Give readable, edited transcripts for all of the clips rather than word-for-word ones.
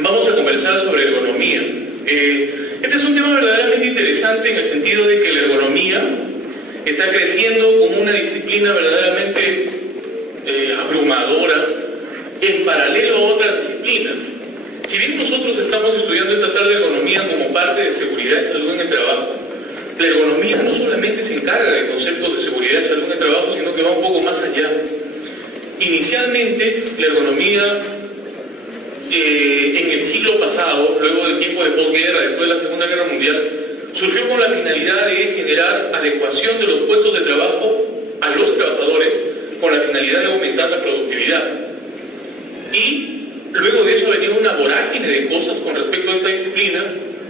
vamos a conversar sobre ergonomía. Este es un tema verdaderamente interesante en el sentido de que la ergonomía está creciendo como una disciplina verdaderamente abrumadora en paralelo a otras disciplinas. Si bien nosotros estamos estudiando esta tarde ergonomía como parte de seguridad y salud en el trabajo, la ergonomía no solamente se encarga de conceptos de seguridad y salud en el trabajo, sino que va un poco más allá. Inicialmente, la ergonomía en el siglo pasado, luego del tiempo de posguerra, después de la Segunda Guerra Mundial, surgió con la finalidad de generar adecuación de los puestos de trabajo a los trabajadores con la finalidad de aumentar la productividad. Y luego de eso venía una vorágine de cosas con respecto a esta disciplina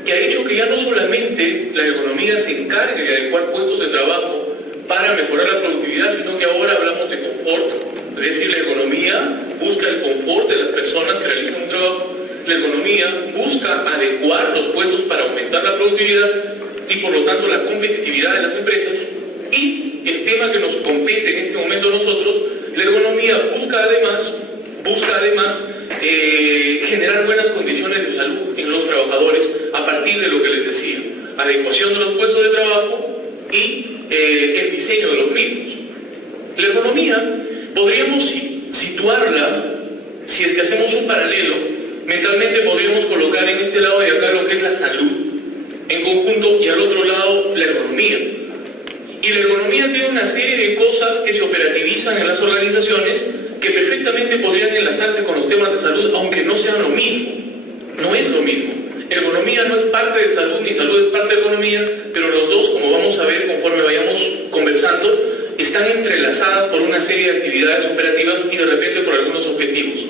que ha hecho que ya no solamente la ergonomía se encargue de adecuar puestos de trabajo para mejorar la productividad, sino que ahora hablamos de confort. Es decir, la ergonomía busca el confort de las personas que realizan un trabajo, la ergonomía busca adecuar los puestos para aumentar la productividad y por lo tanto la competitividad de las empresas. Y el tema que nos compete en este momento a nosotros, la ergonomía busca además generar buenas condiciones de salud en los trabajadores a partir de lo que les decía, adecuación de los puestos de trabajo y el diseño de los mismos. La ergonomía podríamos situarla, si es que hacemos un paralelo, mentalmente podríamos colocar en este lado de acá lo que es la salud en conjunto y al otro lado la ergonomía. Y la ergonomía tiene una serie de cosas que se operativizan en las organizaciones que perfectamente podrían enlazarse con los temas de salud, aunque no sean lo mismo. No es lo mismo. Ergonomía no es parte de salud, ni salud es parte de ergonomía, pero los dos, como vamos a ver conforme vayamos conversando, están entrelazadas por una serie de actividades operativas y de repente por algunos objetivos.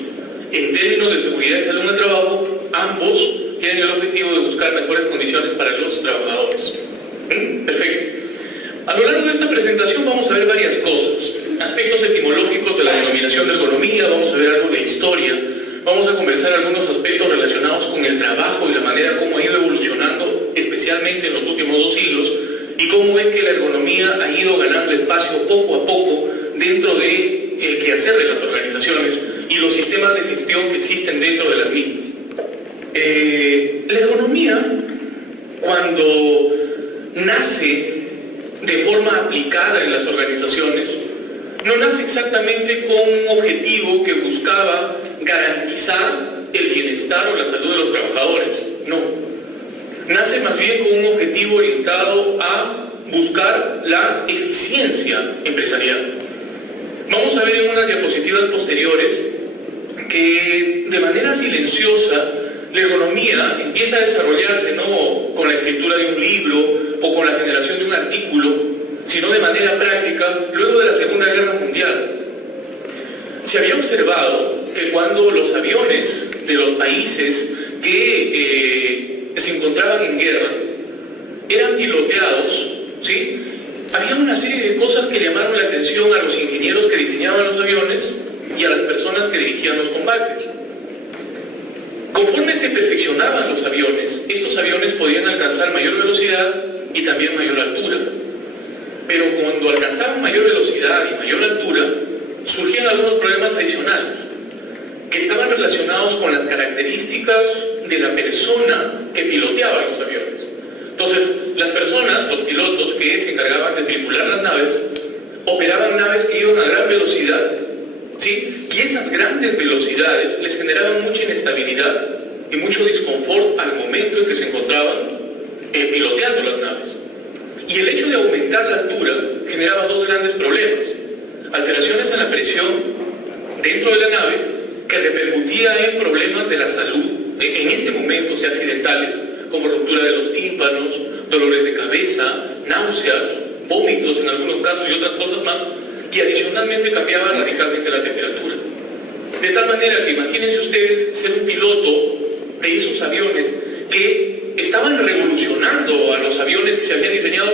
En términos de seguridad y salud en el trabajo, ambos tienen el objetivo de buscar mejores condiciones para los trabajadores. Perfecto. A lo largo de esta presentación vamos a ver varias cosas. Aspectos etimológicos de la denominación de ergonomía, vamos a ver algo de historia, vamos a conversar algunos aspectos relacionados con el trabajo y la manera como ha ido evolucionando, especialmente en los últimos 2 siglos, y cómo ven que la ergonomía ha ido ganando espacio poco a poco dentro del quehacer de las organizaciones y los sistemas de gestión que existen dentro de las mismas. La ergonomía, cuando nace de forma aplicada en las organizaciones, no nace exactamente con un objetivo que buscaba garantizar el bienestar o la salud de los trabajadores, no. Nace más bien con un objetivo orientado a buscar la eficiencia empresarial. Vamos a ver en unas diapositivas posteriores que de manera silenciosa la ergonomía empieza a desarrollarse no con la escritura de un libro o con la generación de un artículo, sino de manera práctica luego de la Segunda Guerra Mundial. Se había observado que cuando los aviones de los países que se encontraban en guerra eran piloteados, ¿sí?, había una serie de cosas que llamaron la atención a los ingenieros que diseñaban los aviones y a las personas que dirigían los combates. Conforme se perfeccionaban los aviones, estos aviones podían alcanzar mayor velocidad y también mayor altura. Pero cuando alcanzaban mayor velocidad y mayor altura, surgían algunos problemas adicionales que estaban relacionados con las características de la persona que piloteaba los aviones. Entonces, las personas, los pilotos que se encargaban de tripular las naves, operaban naves que iban a gran velocidad, ¿sí? Y esas grandes velocidades les generaban mucha inestabilidad y mucho disconfort al momento en que se encontraban piloteando las naves. Y el hecho de aumentar la altura generaba 2 grandes problemas: alteraciones en la presión dentro de la nave, que repercutía en problemas de la salud en ese momento, o sea, accidentales, como ruptura de los tímpanos, dolores de cabeza, náuseas, vómitos en algunos casos y otras cosas más, y adicionalmente cambiaba radicalmente la temperatura. De tal manera que imagínense ustedes ser un piloto de esos aviones que estaban revolucionando a los aviones que se habían diseñado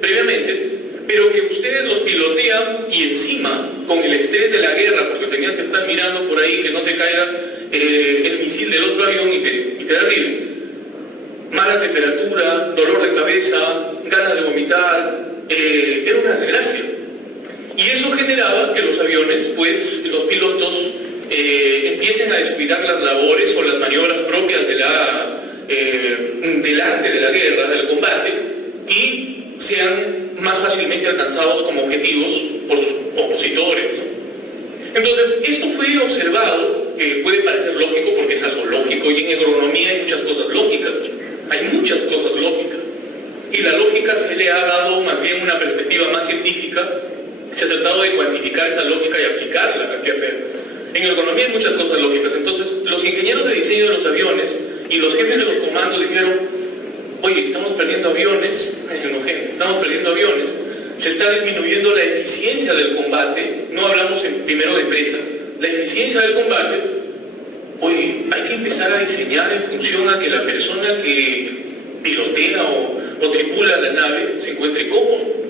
previamente, pero que ustedes los pilotean y encima, con el estrés de la guerra, porque tenías que estar mirando por ahí que no te caiga el misil del otro avión y te derribe. Mala temperatura, dolor de cabeza, ganas de vomitar, era una desgracia. Y eso generaba que los aviones, pues, los pilotos empiecen a descuidar las labores o las maniobras propias del arte de la guerra, del combate, y sean más fácilmente alcanzados como objetivos por los opositores, ¿no? Entonces, esto fue observado, que puede parecer lógico porque es algo lógico, y en agronomía hay muchas cosas lógicas, hay muchas cosas lógicas, y la lógica se le ha dado más bien una perspectiva más científica. Se ha tratado de cuantificar esa lógica y aplicarla, ¿qué hacer? En economía hay muchas cosas lógicas. Entonces, los ingenieros de diseño de los aviones y los jefes de los comandos dijeron: oye, estamos perdiendo aviones, se está disminuyendo la eficiencia del combate, no hablamos primero de presa, la eficiencia del combate. Oye, hay que empezar a diseñar en función a que la persona que pilotea o tripula la nave se encuentre cómodo.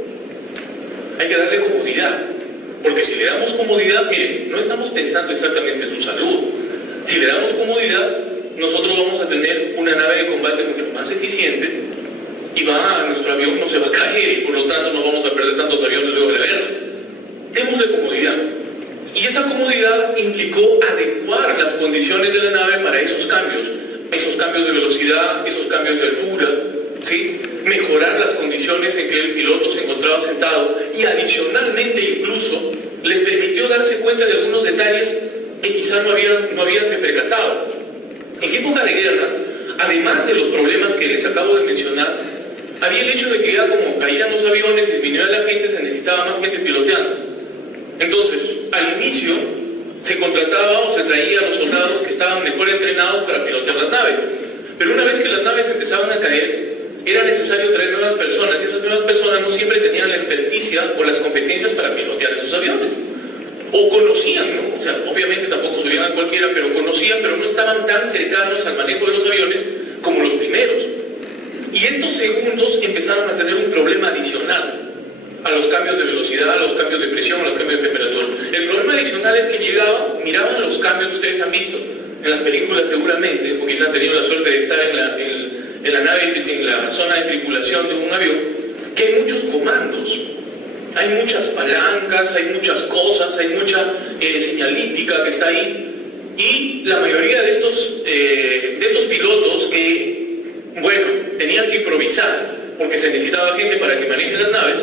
Hay que darle comodidad, porque si le damos comodidad, miren, no estamos pensando exactamente en su salud. Si le damos comodidad, nosotros vamos a tener una nave de combate mucho más eficiente y nuestro avión no se va a caer y por lo tanto no vamos a perder tantos aviones luego de la guerra. Démosle comodidad. Y esa comodidad implicó adecuar las condiciones de la nave para esos cambios de velocidad, esos cambios de altura, ¿sí? Mejorar las condiciones en que el piloto se encontraba sentado, y adicionalmente incluso les permitió darse cuenta de algunos detalles que quizás no habíanse percatado. En época de guerra, además de los problemas que les acabo de mencionar, había el hecho de que ya como caían los aviones, disminuía la gente, se necesitaba más gente piloteando. Entonces, al inicio se contrataba o se traía a los soldados que estaban mejor entrenados para pilotear las naves. Pero una vez que las naves empezaban a caer, era necesario traer nuevas personas, y esas nuevas personas no siempre tenían la experticia o las competencias para pilotear esos aviones. O conocían, ¿no? O sea, obviamente tampoco subían a cualquiera, pero conocían, pero no estaban tan cercanos al manejo de los aviones como los primeros. Y estos segundos empezaron a tener un problema adicional a los cambios de velocidad, a los cambios de presión, a los cambios de temperatura. El problema adicional es que miraban los cambios que ustedes han visto en las películas seguramente, o quizás han tenido la suerte de estar en la nave, en la zona de tripulación de un avión, que hay muchos comandos, hay muchas palancas, hay muchas cosas, hay mucha señalítica que está ahí, y la mayoría de estos pilotos que, bueno, tenían que improvisar porque se necesitaba gente para que manejen las naves,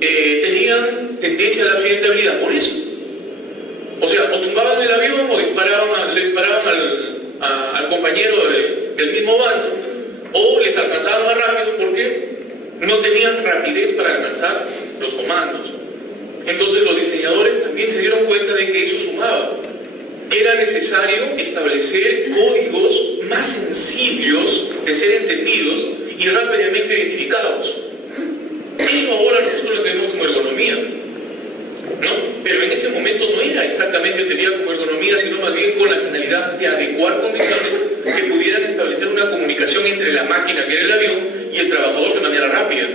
tenían tendencia a la accidentabilidad por eso. O sea, o tumbaban el avión o le disparaban al compañero del mismo bando, o les alcanzaban más rápido porque no tenían rapidez para alcanzar los comandos. Entonces los diseñadores también se dieron cuenta de que eso sumaba. Era necesario establecer códigos más sencillos de ser entendidos y rápidamente identificados. Eso ahora nosotros lo tenemos como ergonomía, ¿no? Pero en ese momento no era exactamente entendida como ergonomía, sino más bien con la finalidad de adecuar condiciones que pudieran establecer una comunicación entre la máquina, que era el avión, y el trabajador de manera rápida.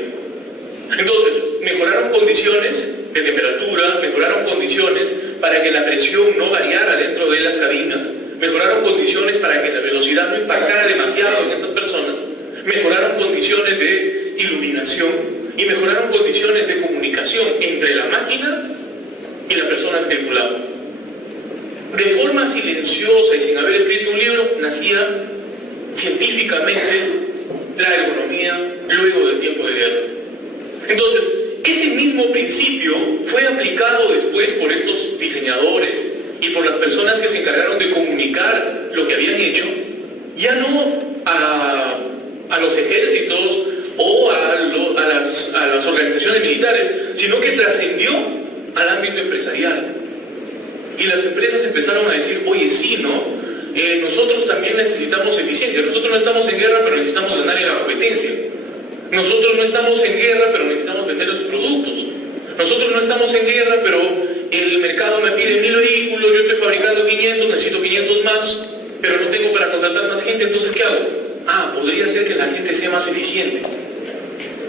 Entonces, mejoraron condiciones de temperatura, mejoraron condiciones para que la presión no variara dentro de las cabinas, mejoraron condiciones para que la velocidad no impactara demasiado en estas personas, mejoraron condiciones de iluminación y mejoraron condiciones de comunicación entre la máquina y la persona que tripulaba. De forma silenciosa y sin haber escrito un libro, nacía científicamente la ergonomía luego del tiempo de guerra. Entonces, ese mismo principio fue aplicado después por estos diseñadores y por las personas que se encargaron de comunicar lo que habían hecho, ya no a los ejércitos o a las organizaciones militares, sino que trascendió al ámbito empresarial. Y las empresas empezaron a decir: oye, sí, ¿no? Nosotros también necesitamos eficiencia. Nosotros no estamos en guerra, pero necesitamos ganar en la competencia. Nosotros no estamos en guerra, pero necesitamos vender los productos. Nosotros no estamos en guerra, pero el mercado me pide 1000 vehículos, yo estoy fabricando 500, necesito 500 más, pero no tengo para contratar más gente, entonces ¿qué hago? Podría ser que la gente sea más eficiente.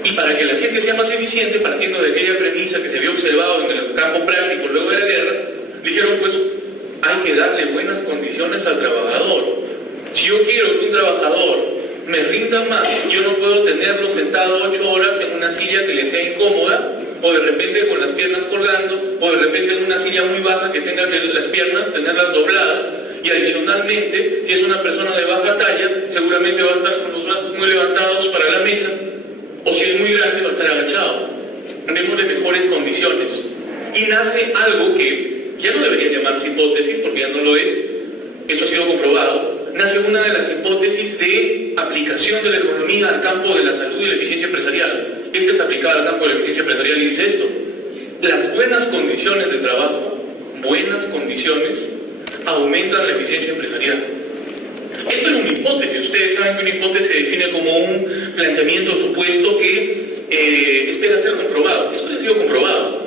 Y para que la gente sea más eficiente, partiendo de aquella premisa que se había observado en el campo práctico luego de la guerra, dijeron: pues hay que darle buenas condiciones al trabajador. Si yo quiero que un trabajador me rinda más, yo no puedo tenerlo sentado 8 horas en una silla que le sea incómoda o de repente con las piernas colgando, o de repente en una silla muy baja que tenga que las piernas tenerlas dobladas, y adicionalmente, si es una persona de baja talla, seguramente va a estar con los brazos muy levantados para la mesa, o si es muy grande va a estar agachado. Démosle mejores condiciones. Y nace algo que ya no debería llamarse hipótesis, porque ya no lo es, esto ha sido comprobado, nace una de las hipótesis de aplicación de la ergonomía al campo de la salud y la eficiencia empresarial. Esta es aplicada al campo de la eficiencia empresarial y dice esto: las buenas condiciones de trabajo, buenas condiciones, aumentan la eficiencia empresarial. Esto es una hipótesis. Ustedes saben que una hipótesis se define como un planteamiento supuesto que espera ser comprobado. Esto ya ha sido comprobado.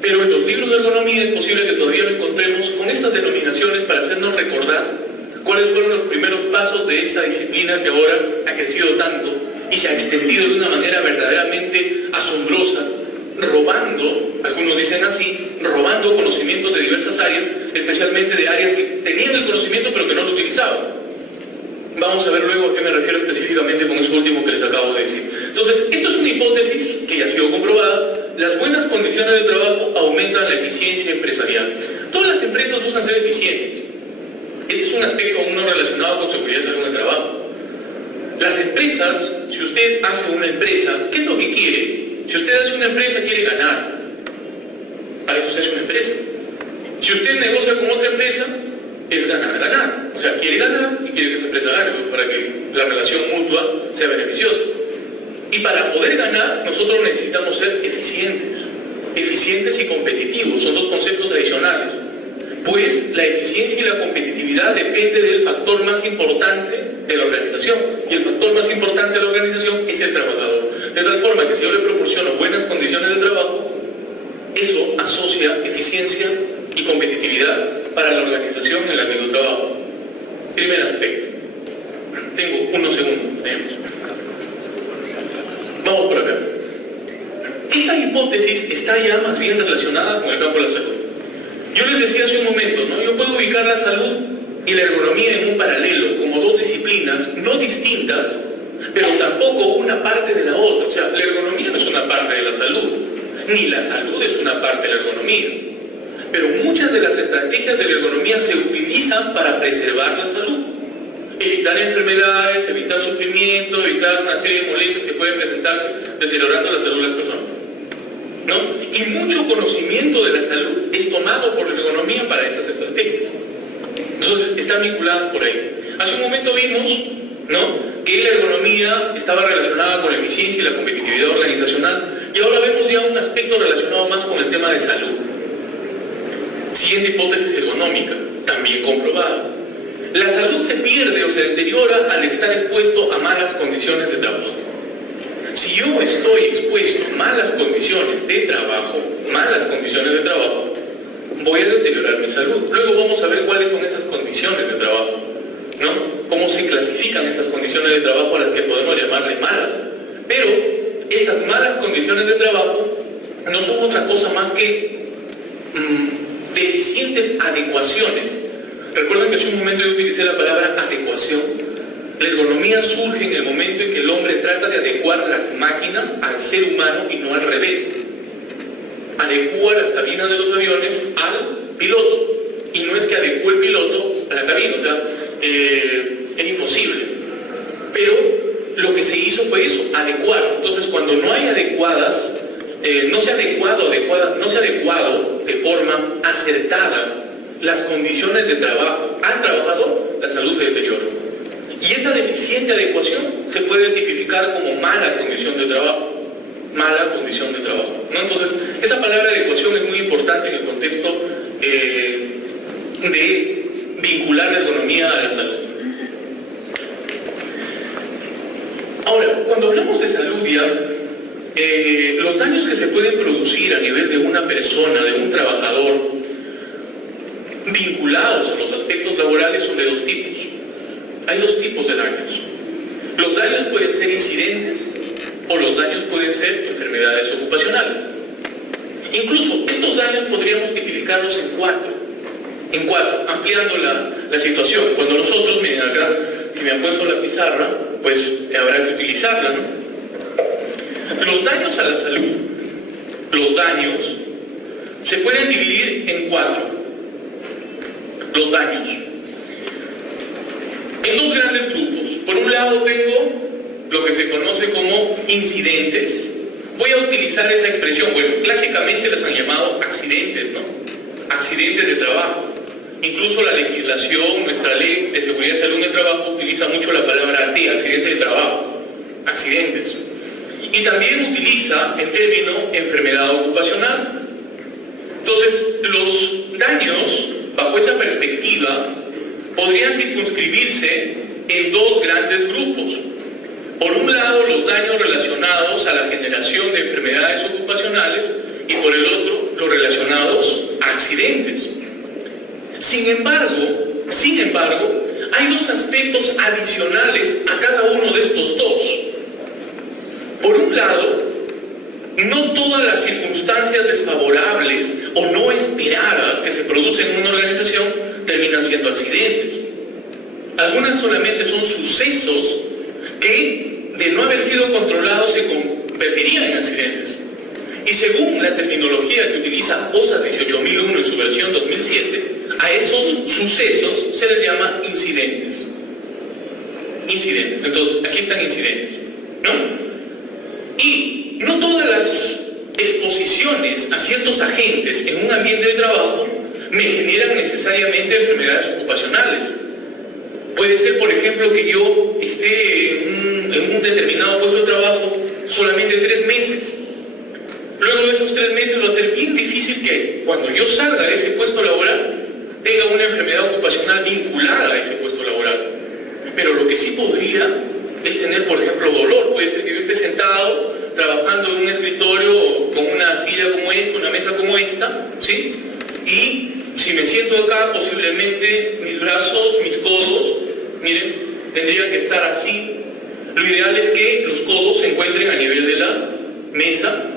Pero en los libros de ergonomía es posible que todavía lo encontremos con estas denominaciones para hacernos recordar cuáles fueron los primeros pasos de esta disciplina que ahora ha crecido tanto y se ha extendido de una manera verdaderamente asombrosa, robando, algunos dicen así, robando conocimientos de diversas áreas, especialmente de áreas que tenían el conocimiento pero que no lo utilizaban. Vamos a ver luego a qué me refiero específicamente con eso último que les acabo de decir. Entonces, esto es una hipótesis que ya ha sido comprobada. Las buenas condiciones de trabajo aumentan la eficiencia empresarial. Todas las empresas buscan ser eficientes. Este es un aspecto aún no relacionado con seguridad y salud de trabajo. Las empresas, si usted hace una empresa, ¿qué es lo que quiere? Si usted hace una empresa, quiere ganar. Para eso se hace una empresa. Si usted negocia con otra empresa, es ganar, ganar. O sea, quiere ganar y quiere que esa empresa gane, para que la relación mutua sea beneficiosa. Y para poder ganar, nosotros necesitamos ser eficientes. Eficientes y competitivos, son dos conceptos adicionales. Pues la eficiencia y la competitividad depende del factor más importante de la organización. Y el factor más importante de la organización es el trabajador. De tal forma que si yo le proporciono buenas condiciones de trabajo, eso asocia eficiencia y competitividad para la organización en la que yo trabajo. Primer aspecto. Tengo unos segundos. Vamos por acá. Esta hipótesis está ya más bien relacionada con el campo de la salud. Yo les decía hace un momento, ¿no? Yo puedo ubicar la salud y la ergonomía en un paralelo, como dos disciplinas no distintas, pero tampoco una parte de la otra. O sea, la ergonomía no es una parte de la salud, ni la salud es una parte de la ergonomía. Pero muchas de las estrategias de la ergonomía se utilizan para preservar la salud. Evitar enfermedades, evitar sufrimiento, evitar una serie de molestias que pueden presentarse deteriorando la salud de las personas, ¿no? Y mucho conocimiento de la salud es tomado por la ergonomía para esas estrategias. Entonces, están vinculadas por ahí. Hace un momento vimos, ¿no?, que la ergonomía estaba relacionada con la eficiencia y la competitividad organizacional, y ahora vemos ya un aspecto relacionado más con el tema de salud. Siguiente hipótesis ergonómica, también comprobada. La salud se pierde o se deteriora al estar expuesto a malas condiciones de trabajo. Si yo estoy expuesto a malas condiciones de trabajo, voy a deteriorar mi salud. Luego vamos a ver cuáles son esas condiciones de trabajo, ¿no? Cómo se clasifican esas condiciones de trabajo a las que podemos llamarle malas. Pero estas malas condiciones de trabajo no son otra cosa más que deficientes adecuaciones. Recuerden que hace un momento yo utilicé la palabra adecuación. La ergonomía surge en el momento en que el hombre trata de adecuar las máquinas al ser humano y no al revés. Adecua las cabinas de los aviones al piloto, y no es que adecue el piloto a la cabina, o sea, es imposible. Pero lo que se hizo fue eso, adecuar. Entonces, cuando no hay adecuadas, no se ha adecuado de forma acertada las condiciones de trabajo al trabajador, la salud se deteriora. Y esa deficiente adecuación se puede tipificar como mala condición de trabajo. Mala condición de trabajo, ¿no? Entonces, esa palabra adecuación es muy importante en el contexto de vincular la ergonomía a la salud. Ahora, cuando hablamos de salud ya, los daños que se pueden producir a nivel de una persona, de un trabajador, vinculados a los aspectos laborales son de dos tipos. Hay dos tipos de daños. Los daños pueden ser incidentes o los daños pueden ser enfermedades ocupacionales. Incluso estos daños podríamos tipificarlos en cuatro, ampliando la situación. Cuando nosotros, miren acá, que me han puesto la pizarra, pues habrá que utilizarla, ¿no? Los daños a la salud los daños, se pueden dividir en 4. Los daños. En 2 grandes grupos. Por un lado tengo lo que se conoce como incidentes. Voy a utilizar esa expresión. Bueno, clásicamente las han llamado accidentes, ¿no? Accidentes de trabajo. Incluso la legislación, nuestra ley de seguridad y salud en el trabajo utiliza mucho la palabra AT, accidente de trabajo. Accidentes. Y también utiliza el término enfermedad ocupacional. Entonces, los daños, bajo esa perspectiva, podrían circunscribirse en 2 grandes grupos. Por un lado, los daños relacionados a la generación de enfermedades ocupacionales y por el otro, los relacionados a accidentes. Sin embargo, hay 2 aspectos adicionales a cada uno de estos 2. Por un lado, no todas las circunstancias desfavorables o no esperadas que se producen en una organización terminan siendo accidentes. Algunas solamente son sucesos que, de no haber sido controlados, se convertirían en accidentes. Y según la terminología que utiliza OSAS 18001 en su versión 2007, a esos sucesos se les llama incidentes. Incidentes. Entonces, aquí están incidentes, ¿no? Y no todas las exposiciones a ciertos agentes en un ambiente de trabajo me generan necesariamente enfermedades ocupacionales. Puede ser, por ejemplo, que yo esté en un determinado puesto de trabajo solamente 3 meses. Luego de esos 3 meses va a ser bien difícil que cuando yo salga de ese puesto laboral tenga una enfermedad ocupacional vinculada a ese puesto laboral. Pero lo que sí podría es tener, por ejemplo, dolor. Puede ser que yo esté sentado trabajando en un escritorio con una silla como esta, una mesa como esta, ¿sí? Y si me siento acá, posiblemente mis brazos, mis codos, miren, tendrían que estar así. Lo ideal es que los codos se encuentren a nivel de la mesa.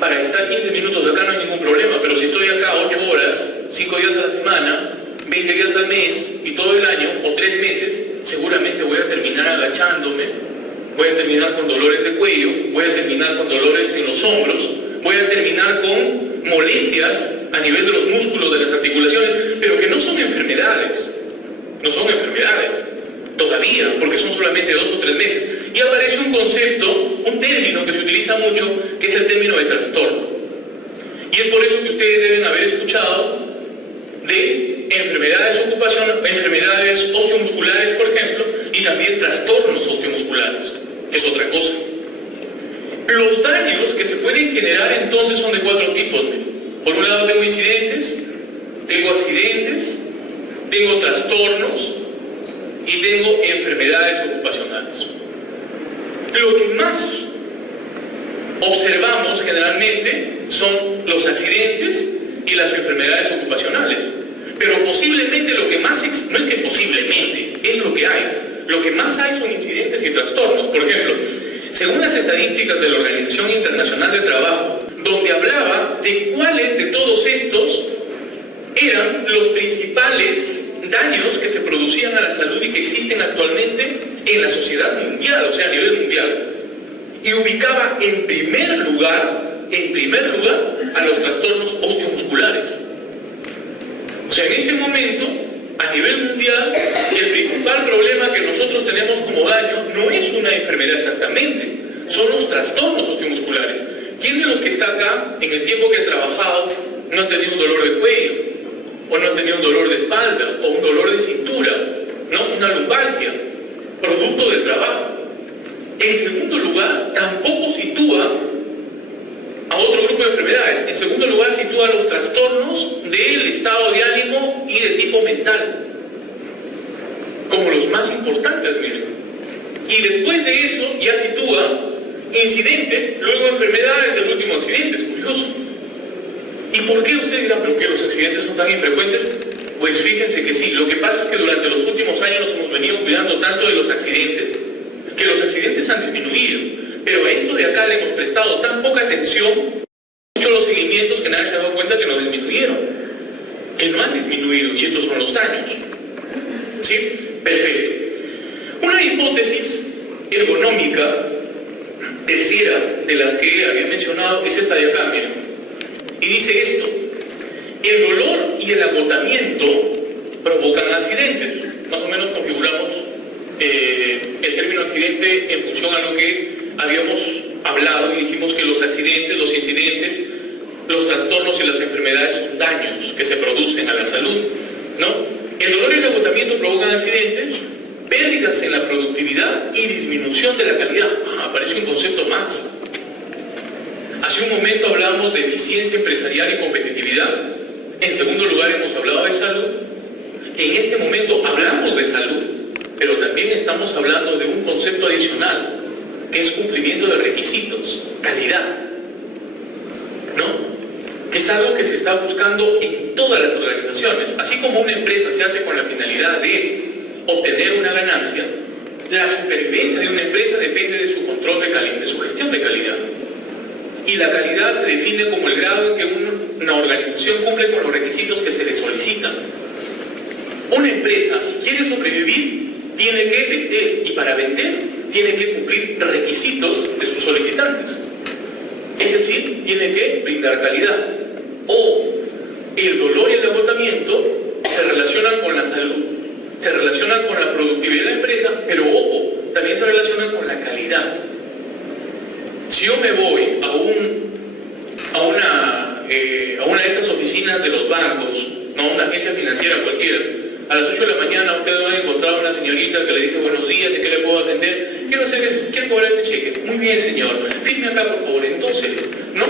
Para estar 15 minutos acá no hay ningún problema, pero si estoy acá 8 horas, 5 días a la semana, 20 días al mes y todo el año, o 3 meses, seguramente voy a terminar agachándome, voy a terminar con dolores de cuello, voy a terminar con dolores en los hombros, voy a terminar con molestias a nivel de los músculos de las articulaciones, pero que no son enfermedades, todavía, porque son solamente 2 o 3 meses. Y aparece un concepto, un término que se utiliza mucho, que es el término de trastorno. Y es por eso que ustedes deben haber escuchado de enfermedades ocupacionales, enfermedades osteomusculares, por ejemplo, y también trastornos osteomusculares, que es otra cosa. Los daños que se pueden generar entonces son de 4 tipos. Por un lado tengo incidentes, tengo accidentes, tengo trastornos y tengo enfermedades ocupacionales. Lo que más observamos generalmente son los accidentes y las enfermedades ocupacionales. Pero posiblemente lo que más, no es que posiblemente, es lo que hay. Lo que más hay son incidentes y trastornos. Por ejemplo, según las estadísticas de la Organización Internacional del Trabajo, donde hablaba de cuáles de todos estos eran los principales daños que se producían a la salud y que existen actualmente en la sociedad mundial, o sea, a nivel mundial. Y ubicaba en primer lugar a los trastornos osteomusculares. O sea, en este momento, a nivel mundial, el principal problema que nosotros tenemos como daño no es una enfermedad exactamente, son los trastornos osteomusculares. ¿Quién de los que está acá, en el tiempo que ha trabajado, no ha tenido un dolor de cuello? ¿O no ha tenido un dolor de espalda? ¿O un dolor de cintura? ¿No? Una lumbalgia, producto del trabajo. En segundo lugar, tampoco sitúa a otro grupo de enfermedades. En segundo lugar, sitúa los trastornos del estado de ánimo y de tipo mental como los más importantes, miren. Y después de eso ya sitúa incidentes, luego enfermedades del último accidente. Es curioso. ¿Y por qué ustedes dirán, pero qué los accidentes son tan infrecuentes? Pues fíjense que sí. Lo que pasa es que durante los últimos años nos hemos venido cuidando tanto de los accidentes, que los accidentes han disminuido. Pero a esto de acá le hemos prestado tan poca atención, hecho los seguimientos, que nadie se ha dado cuenta que no disminuyeron, que no han disminuido, y estos son los daños. ¿Sí? Perfecto. Una hipótesis ergonómica tercera de las que había mencionado es esta de acá, miren. Y dice esto: el dolor y el agotamiento provocan accidentes. Más o menos configuramos el término accidente en función a lo que habíamos hablado y dijimos que los accidentes, los incidentes, los trastornos y las enfermedades son daños que se producen a la salud, ¿no? El dolor y el agotamiento provocan accidentes, pérdidas en la productividad y disminución de la calidad. Aparece un concepto más. Hace un momento hablamos de eficiencia empresarial y competitividad. En segundo lugar hemos hablado de salud. En este momento hablamos de salud, pero también estamos hablando de un concepto adicional, que es cumplimiento de requisitos, calidad, ¿no? Que es algo que se está buscando en todas las organizaciones. Así como una empresa se hace con la finalidad de obtener una ganancia, la supervivencia de una empresa depende de su control de calidad, de su gestión de calidad. Y la calidad se define como el grado en que una organización cumple con los requisitos que se le solicitan. Una empresa, si quiere sobrevivir, tiene que vender, y para vender tiene que cumplir requisitos de sus solicitantes. Es decir, tiene que brindar calidad. O el dolor y el agotamiento se relacionan con la salud, se relacionan con la productividad de la empresa, pero ojo, también se relacionan con la calidad. Si yo me voy a una de estas oficinas de los bancos, no una agencia financiera cualquiera, a las 8 de la mañana ustedes van a encontrar a una señorita que le dice buenos días, ¿de qué le puedo atender? Quiero cobrar este cheque. Muy bien, señor. Firme acá, por favor. Entonces, ¿no?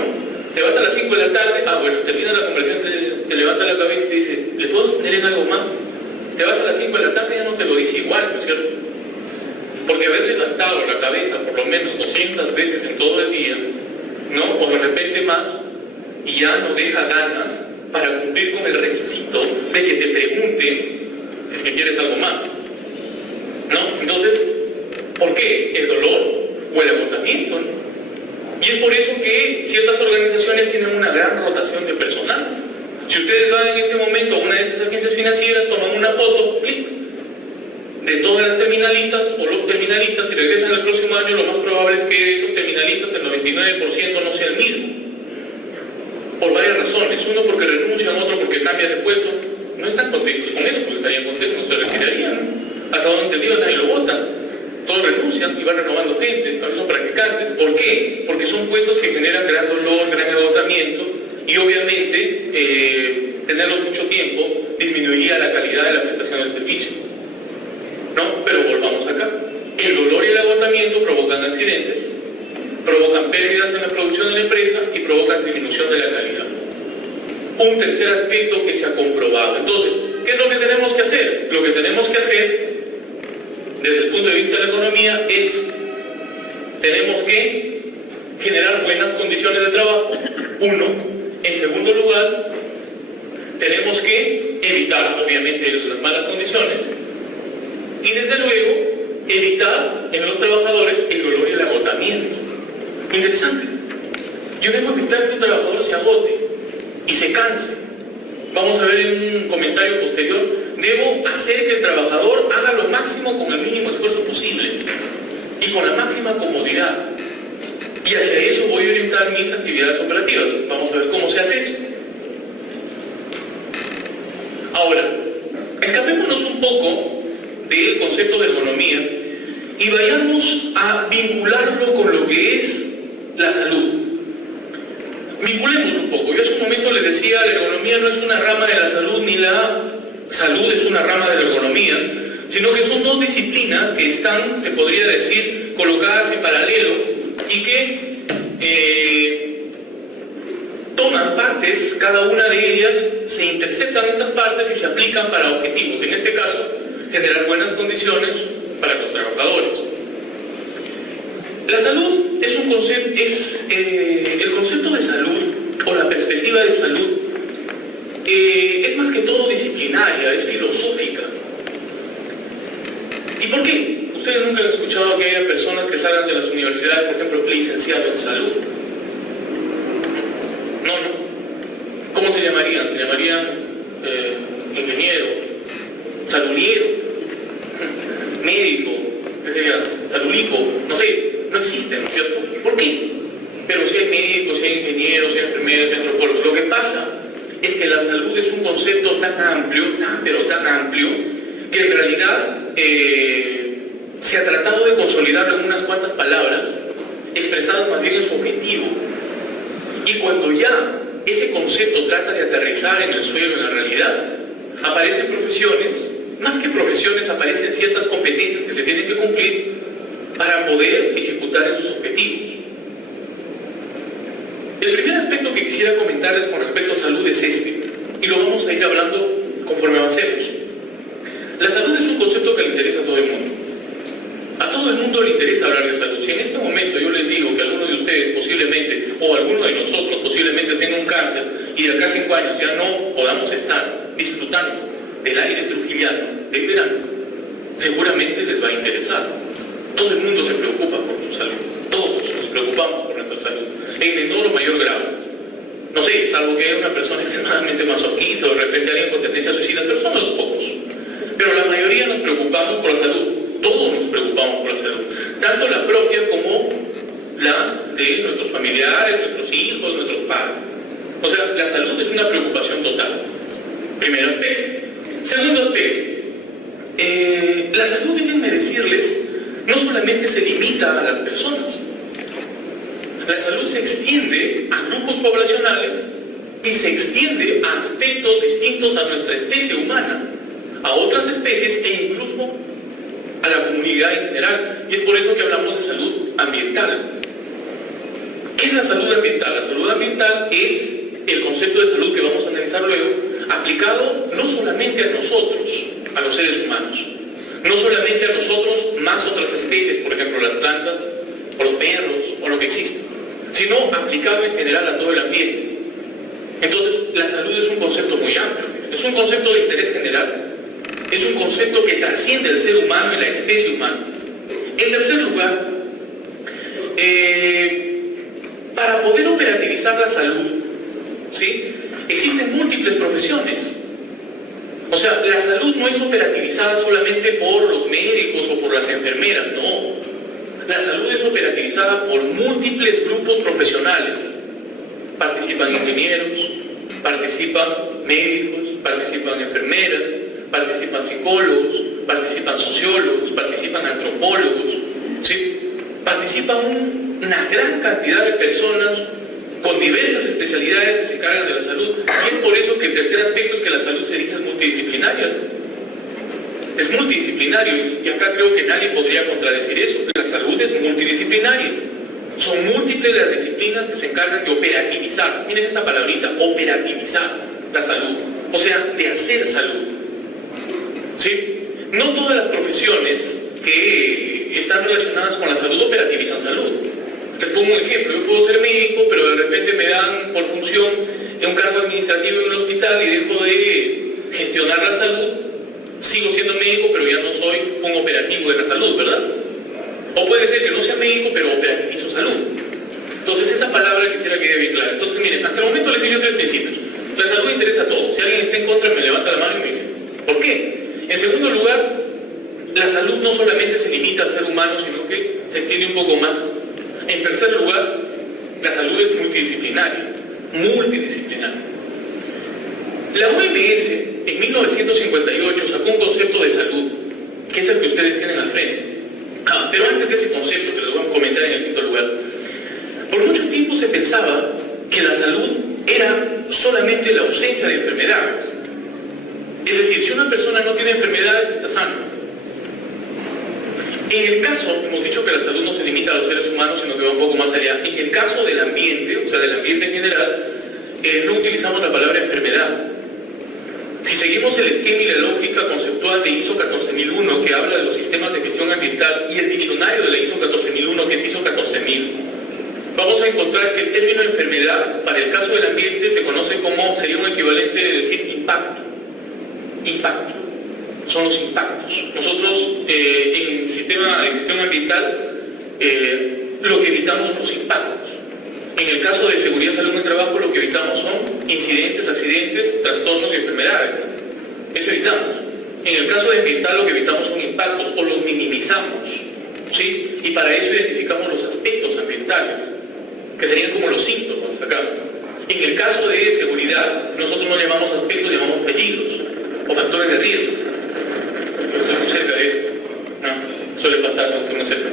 Te vas a las 5 de la tarde, bueno, termina la conversación, te levanta la cabeza y te dice, ¿le puedo poner en algo más? Te vas a las 5 de la tarde y ya no te lo dice igual, ¿no es cierto? Porque haber levantado la cabeza por lo menos 200 veces en todo el día, ¿no? O de repente más, y ya no deja ganas para cumplir con el requisito de que te pregunten si es que quieres algo más, ¿no? Entonces, ¿por qué? El dolor o el agotamiento, ¿no? Y es por eso que ciertas organizaciones tienen una gran rotación de personal. Si ustedes van en este momento a una de esas agencias financieras, toman una foto, clic, de todas las terminalistas o los terminalistas, y regresan el próximo año, lo más probable es que esos terminalistas, el 99% no sea el mismo. Por varias razones. Uno porque renuncian, otro porque cambian de puesto. No están contentos con eso, porque estarían contentos, no se retirarían. Hasta donde entendido, nadie lo vota. Todos renuncian y van renovando gente, a veces son practicantes. ¿Por qué? Porque son puestos que generan gran dolor, gran agotamiento, y obviamente tenerlos mucho tiempo disminuiría la calidad de la prestación del servicio, ¿no? Pero volvamos acá. El dolor y el agotamiento provocan accidentes, provocan pérdidas en la producción de la empresa y provocan disminución de la calidad. Un tercer aspecto que se ha comprobado. Entonces, ¿qué es lo que tenemos que hacer? Lo que tenemos que hacer, desde el punto de vista de la economía, es tenemos que generar buenas condiciones de trabajo, uno. En segundo lugar, tenemos que evitar, obviamente, las malas condiciones. Y desde luego, evitar en los trabajadores el dolor y el agotamiento. Interesante. Yo debo evitar que un trabajador se agote y se canse. Vamos a ver en un comentario posterior. Debo hacer que el trabajador haga lo máximo con el mínimo esfuerzo posible y con la máxima comodidad. Y hacia eso voy a orientar mis actividades operativas. Vamos a ver cómo se hace eso. Ahora, escapémonos un poco del concepto de ergonomía y vayamos a vincularlo con lo que es la salud. Vinculemos un poco. Yo hace un momento les decía, la ergonomía no es una rama de la salud, ni la salud es una rama de la ergonomía, sino que son dos disciplinas que están, se podría decir, colocadas en paralelo y que toman partes, cada una de ellas se interceptan estas partes y se aplican para objetivos. En este caso, generar buenas condiciones para los trabajadores. La salud es un concepto, el concepto de salud o la perspectiva de salud es más que todo disciplinaria, es filosófica. ¿Y por qué? Ustedes nunca han escuchado que haya personas que salgan de las universidades, por ejemplo, licenciado en salud. No. ¿Cómo se llamarían? Se llamarían ingeniero, saludiero, médico, saludico, no sé. no existe, ¿no es cierto? ¿Por qué? Pero si hay médicos, si hay ingenieros, si hay enfermeros, si hay antropólogos. Lo que pasa es que la salud es un concepto tan amplio, pero tan amplio, que en realidad se ha tratado de consolidarlo en unas cuantas palabras, expresadas más bien en su objetivo. Y cuando ya ese concepto trata de aterrizar en el suelo, en la realidad, aparecen profesiones, más que profesiones, aparecen ciertas competencias que se tienen que cumplir para poder ejecutar esos objetivos. El primer aspecto que quisiera comentarles con respecto a salud es este, y lo vamos a ir hablando conforme avancemos. La salud es un concepto que le interesa a todo el mundo. A todo el mundo le interesa hablar de salud. Si en este momento yo les digo que alguno de ustedes posiblemente, o alguno de nosotros posiblemente tenga un cáncer, y de acá a 5 años ya no podamos estar disfrutando del aire trujillano del verano, seguramente les va a interesar. Todo el mundo se preocupa por su salud. Todos nos preocupamos por nuestra salud, en menor o mayor grado. No sé, salvo que haya una persona extremadamente masoquista o de repente alguien con tendencia suicida, pero son los pocos. Pero la mayoría nos preocupamos por la salud. Todos nos preocupamos por la salud, tanto la propia como la de nuestros familiares, nuestros hijos, nuestros padres. O sea, la salud es una preocupación total. Primer aspecto. Segundo aspecto. La salud, deben decirles, no solamente se limita a las personas. La salud se extiende a grupos poblacionales y se extiende a aspectos distintos a nuestra especie humana, a otras especies e incluso a la comunidad en general. Y es por eso que hablamos de salud ambiental. ¿Qué es la salud ambiental? La salud ambiental es el concepto de salud que vamos a analizar luego, aplicado no solamente a nosotros, a los seres humanos, no solamente a nosotros más otras especies, por ejemplo las plantas, o los perros, o lo que existe, sino aplicado en general a todo el ambiente. Entonces, la salud es un concepto muy amplio, es un concepto de interés general, es un concepto que trasciende el ser humano y la especie humana. En tercer lugar, para poder operativizar la salud, ¿sí?, existen múltiples profesiones. O sea, la salud no es operativizada solamente por los médicos o por las enfermeras, no. La salud es operativizada por múltiples grupos profesionales. Participan ingenieros, participan médicos, participan enfermeras, participan psicólogos, participan sociólogos, participan antropólogos, ¿sí? Participan una gran cantidad de personas con diversas especialidades que se encargan de la salud. Y es por eso que el tercer aspecto es que la salud se dice es multidisciplinaria. Es multidisciplinario, y acá creo que nadie podría contradecir eso. La salud es multidisciplinaria. Son múltiples las disciplinas que se encargan de operativizar. Miren esta palabrita, operativizar la salud. O sea, de hacer salud. ¿Sí? No todas las profesiones que están relacionadas con la salud operativizan salud. Les pongo un ejemplo. Yo puedo ser médico, pero de repente me dan por función un cargo administrativo en un hospital y dejo de gestionar la salud. Sigo siendo médico, pero ya no soy un operativo de la salud, ¿verdad? O puede ser que no sea médico, pero operativizo salud. Entonces, esa palabra quisiera que quede bien clara. Entonces, miren, hasta el momento les dije 3 principios. La salud interesa a todos. Si alguien está en contra, me levanta la mano y me dice, ¿por qué? En segundo lugar, la salud no solamente se limita al ser humano, sino que se extiende un poco más. En tercer lugar, la salud es multidisciplinaria. Multidisciplinaria. La OMS en 1958 sacó un concepto de salud, que es el que ustedes tienen al frente. Pero antes de ese concepto, que les voy a comentar en el quinto lugar, por mucho tiempo se pensaba que la salud era solamente la ausencia de enfermedades. Es decir, si una persona no tiene enfermedades, está sana. En el caso, hemos dicho que la salud no se limita a los seres humanos, sino que va un poco más allá. En el caso del ambiente, o sea, del ambiente en general, no utilizamos la palabra enfermedad. Si seguimos el esquema y la lógica conceptual de ISO 14001, que habla de los sistemas de gestión ambiental, y el diccionario de la ISO 14001, que es ISO 14000, vamos a encontrar que el término enfermedad, para el caso del ambiente, se conoce como, sería un equivalente de decir impacto. Impacto. Son los impactos. Nosotros, en el sistema de gestión ambiental, lo que evitamos son los impactos. En el caso de seguridad y salud en el trabajo, lo que evitamos son incidentes, accidentes, trastornos y enfermedades. Eso evitamos. En el caso de ambiental, lo que evitamos son impactos o los minimizamos. ¿sí? Y para eso identificamos los aspectos ambientales, que serían como los síntomas acá. En el caso de seguridad, nosotros no llamamos aspectos, llamamos peligros o factores de riesgo. Pero estoy muy cerca de eso, ¿no? Suele pasar cuando estoy muy cerca.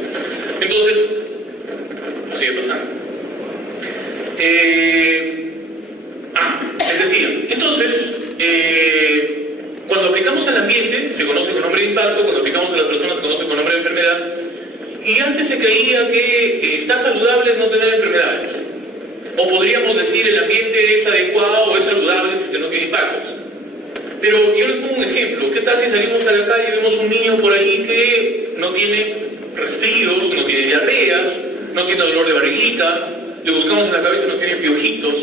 Entonces, sigue pasando. Les decía, entonces, cuando aplicamos al ambiente, se conoce con nombre de impacto, cuando aplicamos a las personas, se conoce con nombre de enfermedad, y antes se creía que estar saludable es no tener enfermedades. O podríamos decir el ambiente es adecuado o es saludable si no tiene impactos. Pero yo les pongo un ejemplo. ¿Qué tal si salimos a la calle y vemos un niño por ahí que no tiene resfríos, no tiene diarreas, no tiene dolor de barriguita, le buscamos en la cabeza y no tiene piojitos?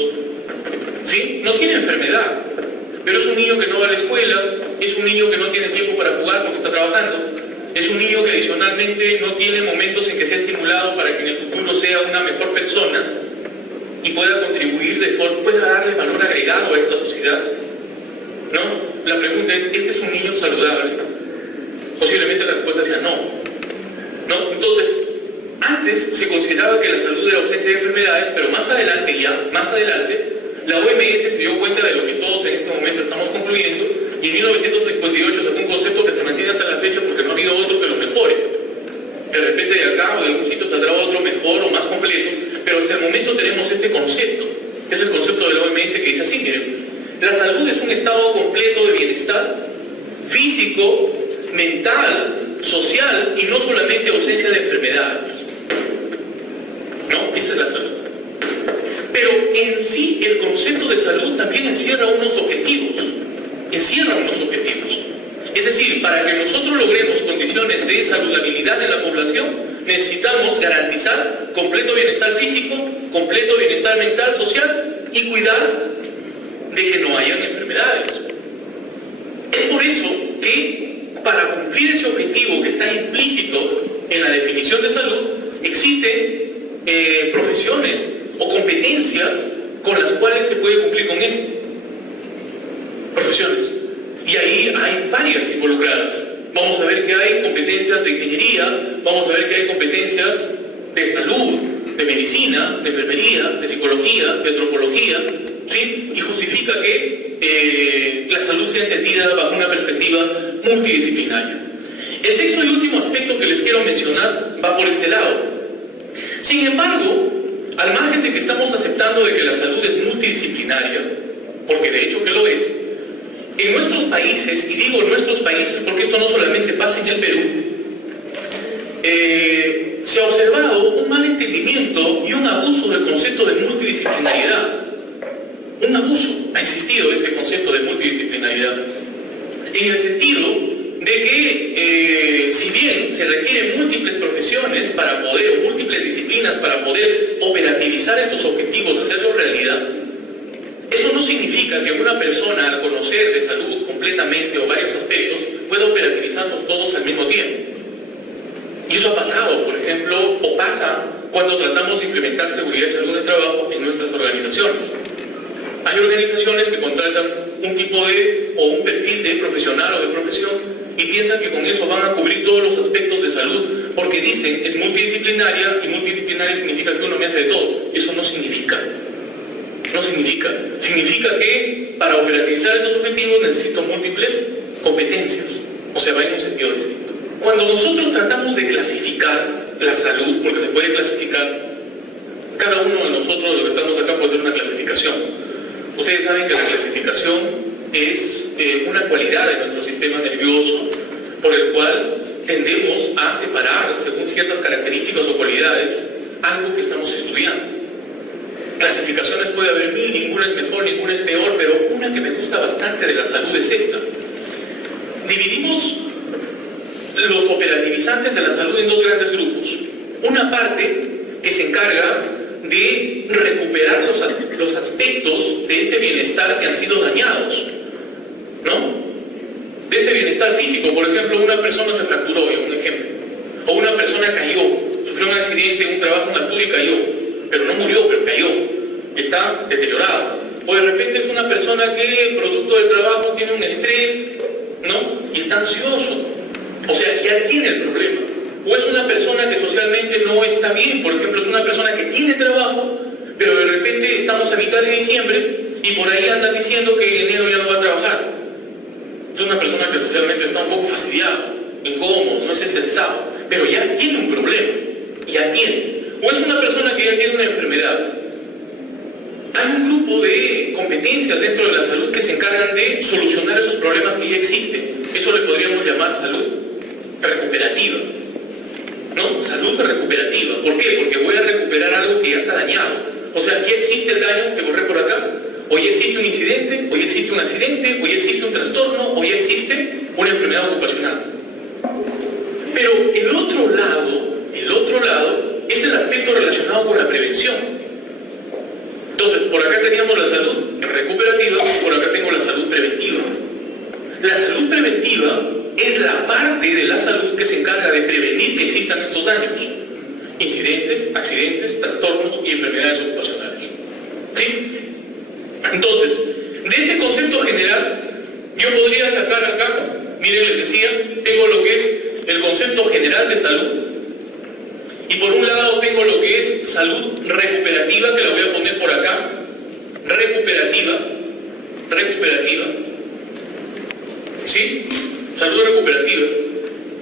¿Sí? No tiene enfermedad. Pero es un niño que no va a la escuela, es un niño que no tiene tiempo para jugar porque está trabajando, es un niño que adicionalmente no tiene momentos en que sea estimulado para que en el futuro sea una mejor persona y pueda contribuir pueda darle valor agregado a esta sociedad, ¿no? La pregunta es, ¿este es un niño saludable? Posiblemente la respuesta sea no, ¿no? Entonces, antes se consideraba que la salud era ausencia de enfermedades, pero más adelante, la OMS se dio cuenta de lo que todos en este momento estamos concluyendo, y en 1958 sacó un concepto que se mantiene hasta la fecha porque no ha habido otro que lo mejore. De repente de acá o de algún sitio saldrá otro mejor o más completo, pero hasta el momento tenemos este concepto, que es el concepto de la OMS, que dice así, miren, la salud es un estado completo de bienestar físico, mental, social y no solamente ausencia de enfermedades. ¿No? Esa es la salud. Pero en sí el concepto de salud también encierra unos objetivos. Es decir, para que nosotros logremos condiciones de saludabilidad en la población, necesitamos garantizar completo bienestar físico, completo bienestar mental, social y cuidar de que no hayan enfermedades. Es por eso que para cumplir ese objetivo que está implícito en la definición de salud, existen profesiones o competencias con las cuales se puede cumplir con esto. Profesiones. Y ahí hay varias involucradas. Vamos a ver que hay competencias de ingeniería, vamos a ver que hay competencias de salud, de medicina, de enfermería, de psicología, de antropología, ¿sí? Y justifica que la salud sea entendida bajo una perspectiva multidisciplinaria. El sexto y último aspecto que les quiero mencionar va por este lado. Sin embargo, al margen de que estamos aceptando de que la salud es multidisciplinaria, porque de hecho que lo es, en nuestros países, y digo nuestros países porque esto no solamente pasa en el Perú, se ha observado un mal entendimiento y un abuso del concepto de multidisciplinariedad. Un abuso ha existido de ese concepto de multidisciplinariedad, en el sentido de que si bien se requieren múltiples profesiones para poder, o múltiples disciplinas para poder operativizar estos objetivos, hacerlos realidad, eso no significa que una persona, al conocer de salud completamente o varios aspectos, pueda operativizarlos todos al mismo tiempo. Y eso ha pasado, por ejemplo, o pasa cuando tratamos de implementar seguridad y salud de trabajo en nuestras organizaciones. Hay organizaciones que contratan un tipo de, o un perfil de profesional o de profesión y piensan que con eso van a cubrir todos los aspectos de salud porque dicen es multidisciplinaria y multidisciplinaria significa que uno me hace de todo. Eso no significa. No significa. Significa que para operativizar estos objetivos necesito múltiples competencias. O sea, va en un sentido distinto. Cuando nosotros tratamos de clasificar la salud, porque se puede clasificar, cada uno de nosotros, los que estamos acá, puede hacer una clasificación. Ustedes saben que la clasificación es una cualidad de nuestro sistema nervioso por el cual tendemos a separar, según ciertas características o cualidades, algo que estamos estudiando. Clasificaciones puede haber mil, ninguna es mejor, ninguna es peor, pero una que me gusta bastante de la salud es esta. Dividimos los operativizantes de la salud en dos grandes grupos. Una parte que se encarga de recuperar los aspectos de este bienestar que han sido dañados, ¿no? De este bienestar físico, por ejemplo, una persona se fracturó, un ejemplo, o una persona cayó, sufrió un accidente en un trabajo en altura y cayó, pero no murió, pero cayó, está deteriorado. O de repente es una persona que, producto del trabajo, tiene un estrés, ¿no? Y está ansioso, o sea, ya tiene el problema. O es una persona que necesariamente no está bien. Por ejemplo, es una persona que tiene trabajo, pero de repente estamos a mitad de diciembre y por ahí andan diciendo que en enero ya no va a trabajar. Es una persona que socialmente está un poco fastidiada, incómodo, no es estresado, pero ya tiene un problema, ya tiene. O es una persona que ya tiene una enfermedad. Hay un grupo de competencias dentro de la salud que se encargan de solucionar esos problemas que ya existen. Eso le podríamos llamar salud recuperativa. ¿No? Salud recuperativa. ¿Por qué? Porque voy a recuperar algo que ya está dañado. O sea, ya existe el daño que borré por acá. O ya existe un incidente, o ya existe un accidente, o ya existe un trastorno, o ya existe una enfermedad ocupacional. Pero el otro lado es el aspecto relacionado con la prevención. Entonces, por acá teníamos la salud recuperativa, por acá tengo la salud preventiva. La salud preventiva es la parte de la salud que se encarga de prevenir que existan estos daños. Incidentes, accidentes, trastornos y enfermedades ocupacionales. ¿Sí? Entonces, de este concepto general, yo podría sacar acá, miren, les decía, tengo lo que es el concepto general de salud. Y por un lado tengo lo que es salud recuperativa, que la voy a poner por acá. Recuperativa. ¿Sí? Salud recuperativa.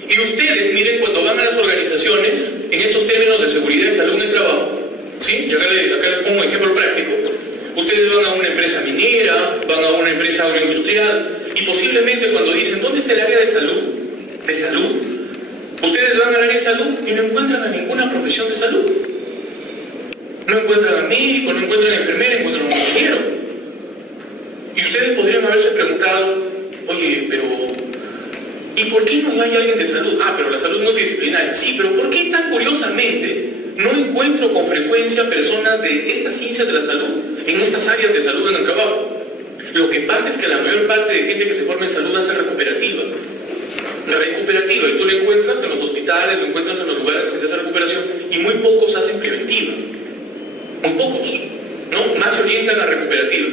Y ustedes, miren, cuando van a las organizaciones, en estos términos de seguridad y salud en el trabajo, ¿sí? Y acá les pongo un ejemplo práctico. Ustedes van a una empresa minera, van a una empresa agroindustrial, y posiblemente cuando dicen, ¿dónde es el área de salud? Ustedes van al área de salud y no encuentran a ninguna profesión de salud. No encuentran a médico, no encuentran a enfermera, encuentran a un ingeniero. Y ustedes podrían haberse preguntado, oye, pero ¿y por qué no hay alguien de salud? Ah, pero la salud multidisciplinaria. Sí, pero ¿por qué tan curiosamente no encuentro con frecuencia personas de estas ciencias de la salud en estas áreas de salud en el trabajo? Lo que pasa es que la mayor parte de gente que se forma en salud hace recuperativa. La recuperativa, y tú la encuentras en los hospitales, lo encuentras en los lugares donde se hace recuperación, y muy pocos hacen preventiva. Muy pocos, ¿no? Más se orientan a recuperativa.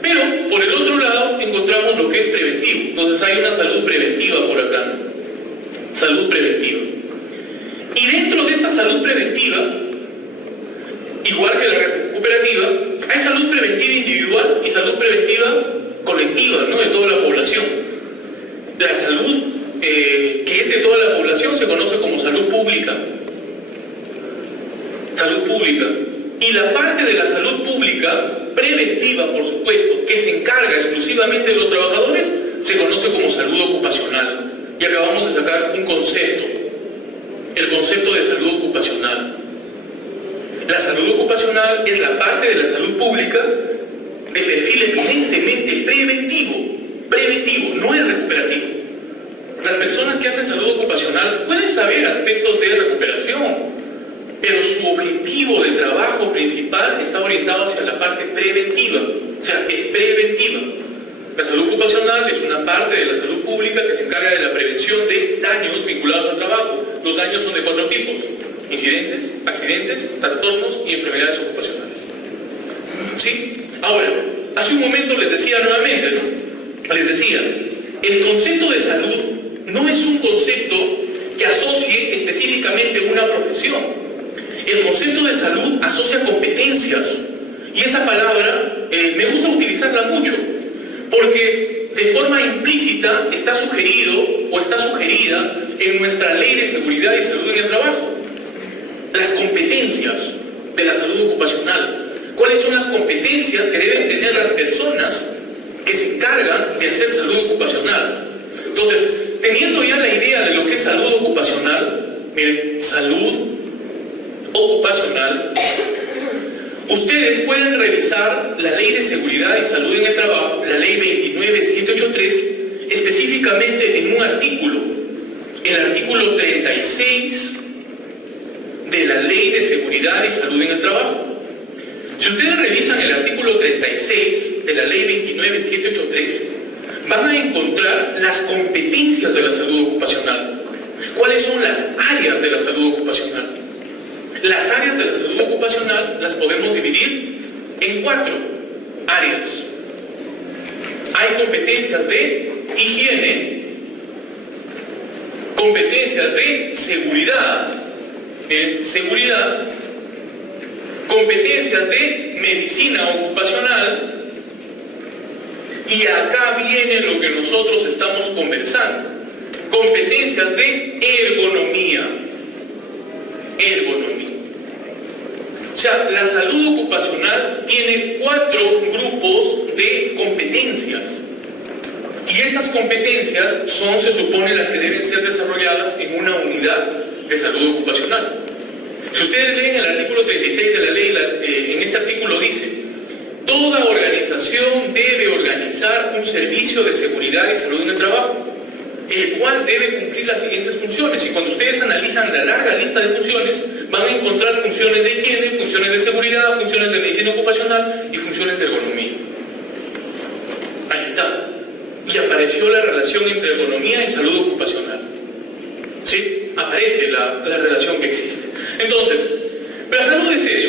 Pero, por el otro lado, encontramos lo que es preventivo. Entonces hay una salud preventiva por acá. Salud preventiva. Y dentro de esta salud preventiva, igual que la recuperativa, hay salud preventiva individual y salud preventiva colectiva, ¿no? De toda la población. La salud que es de toda la población se conoce como salud pública. Salud pública. Y la parte de la salud pública, preventiva por supuesto, que se encarga exclusivamente de los trabajadores, se conoce como salud ocupacional. Y acabamos de sacar un concepto, el concepto de salud ocupacional. La salud ocupacional es la parte de la salud pública de perfil eminentemente preventivo, no es recuperativo. Las personas que hacen salud ocupacional pueden saber aspectos de recuperación, pero su objetivo de trabajo principal está orientado hacia la parte preventiva, o sea, es preventiva. La salud ocupacional es una parte de la salud pública que se encarga de la prevención de daños vinculados al trabajo. Los daños son de 4 tipos: incidentes, accidentes, trastornos y enfermedades ocupacionales. ¿Sí? Ahora, hace un momento les decía nuevamente, ¿no? Les decía, el concepto de salud no es un concepto que asocie específicamente una profesión. El concepto de salud asocia competencias, y esa palabra me gusta utilizarla mucho, porque de forma implícita está sugerido o está sugerida en nuestra ley de seguridad y salud en el trabajo. Las competencias de la salud ocupacional. ¿Cuáles son las competencias que deben tener las personas que se encargan de hacer salud ocupacional? Entonces, teniendo ya la idea de lo que es salud ocupacional, miren, salud ocupacional, ustedes pueden revisar la Ley de Seguridad y Salud en el Trabajo, la Ley 29783, específicamente en un artículo, el artículo 36 de la Ley de Seguridad y Salud en el Trabajo. Si ustedes revisan el artículo 36 de la Ley 29783, van a encontrar las competencias de la salud ocupacional. ¿Cuáles son las áreas de la salud ocupacional? Las áreas de la salud ocupacional las podemos dividir en 4 áreas. Hay competencias de higiene, competencias de seguridad, seguridad, competencias de medicina ocupacional, y acá viene lo que nosotros estamos conversando, competencias de ergonomía. O sea, la salud ocupacional tiene 4 grupos de competencias. Y estas competencias son, se supone, las que deben ser desarrolladas en una unidad de salud ocupacional. Si ustedes leen el artículo 36 de la ley, en este artículo dice: toda organización debe organizar un servicio de seguridad y salud en el trabajo, el cual debe cumplir las siguientes funciones. Y cuando ustedes analizan la larga lista de funciones, van a encontrar funciones de higiene, funciones de seguridad, funciones de medicina ocupacional y funciones de ergonomía. Ahí está. Y apareció la relación entre ergonomía y salud ocupacional. ¿Sí? Aparece la relación que existe. Entonces, la salud es eso.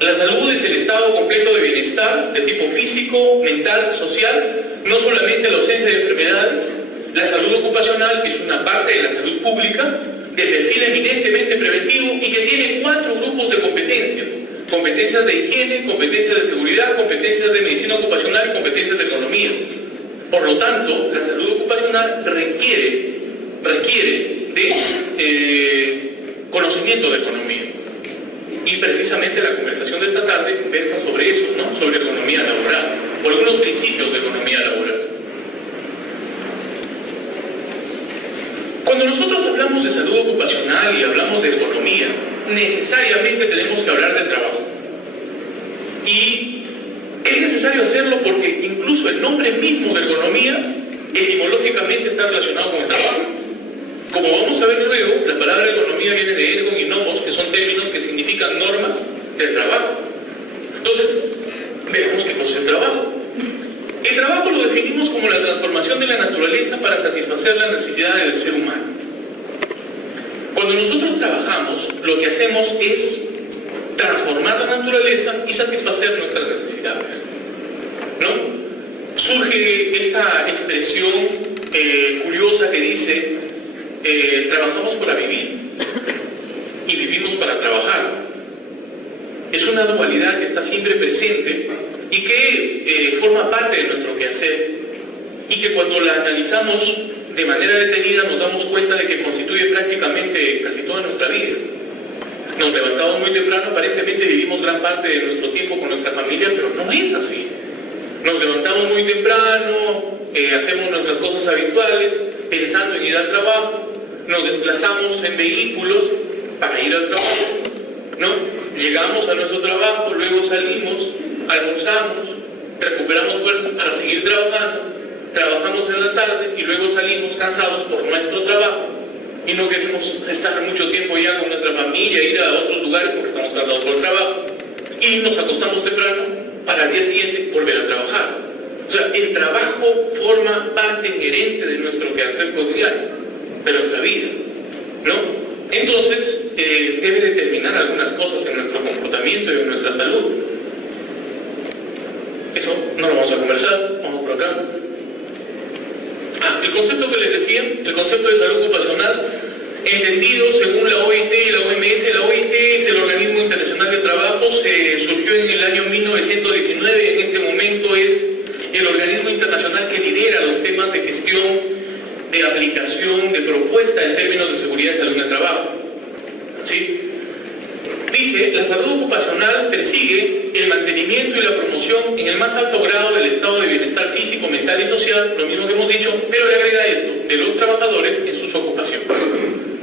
La salud es el estado completo de bienestar de tipo físico, mental, social, no solamente la ausencia de enfermedades. La salud ocupacional es una parte de la salud pública de perfil eminentemente preventivo y que tiene 4 grupos de competencias. Competencias de higiene, competencias de seguridad, competencias de medicina ocupacional y competencias de economía. Por lo tanto, la salud ocupacional requiere de conocimiento de economía. Y precisamente la conversación de esta tarde versa sobre eso, ¿no? Sobre economía laboral, o algunos principios de economía laboral. Cuando nosotros hablamos de salud ocupacional y hablamos de economía, necesariamente tenemos que hablar del trabajo. Y es necesario hacerlo porque incluso el nombre mismo de ergonomía etimológicamente está relacionado con el trabajo. Como vamos a ver luego, la palabra ergonomía viene de ergon y nomos, que son términos que significan normas del trabajo. Entonces, veamos qué cosa es el trabajo. El trabajo lo definimos como la transformación de la naturaleza para satisfacer las necesidades del ser humano. Cuando nosotros trabajamos, lo que hacemos es transformar la naturaleza y satisfacer nuestras necesidades, ¿no? Surge esta expresión curiosa que dice: trabajamos para vivir y vivimos para trabajar. Es una dualidad que está siempre presente y que forma parte de nuestro quehacer, y que cuando la analizamos de manera detenida nos damos cuenta de que constituye prácticamente casi toda nuestra vida. Nos levantamos muy temprano, aparentemente vivimos gran parte de nuestro tiempo con nuestra familia, pero no es así. Nos levantamos muy temprano, hacemos nuestras cosas habituales, pensando en ir al trabajo, nos desplazamos en vehículos para ir al trabajo, ¿no? Llegamos a nuestro trabajo, luego salimos, almorzamos, recuperamos fuerzas para seguir trabajando, trabajamos en la tarde y luego salimos cansados por nuestro trabajo y no queremos estar mucho tiempo ya con nuestra familia, ir a otros lugares porque estamos cansados por el trabajo, y nos acostamos temprano para al día siguiente volver a trabajar. O sea, el trabajo forma parte inherente de nuestro quehacer cotidiano, de nuestra vida, ¿no? Entonces, debe determinar algunas cosas en nuestro comportamiento y en nuestra salud. Eso no lo vamos a conversar, vamos por acá. El concepto que les decía, el concepto de salud ocupacional, entendido según la OIT y la OMS. La OIT es el Organismo Internacional de Trabajo, se surgió en el año 1919, en este momento es el organismo internacional que lidera los temas de gestión, de aplicación, de propuesta en términos de seguridad y salud en el trabajo. ¿Sí? Dice: la salud ocupacional persigue el mantenimiento y la promoción en el más alto grado del estado de bienestar físico, mental y social, lo mismo que hemos dicho, pero le agrega esto, de los trabajadores en sus ocupaciones.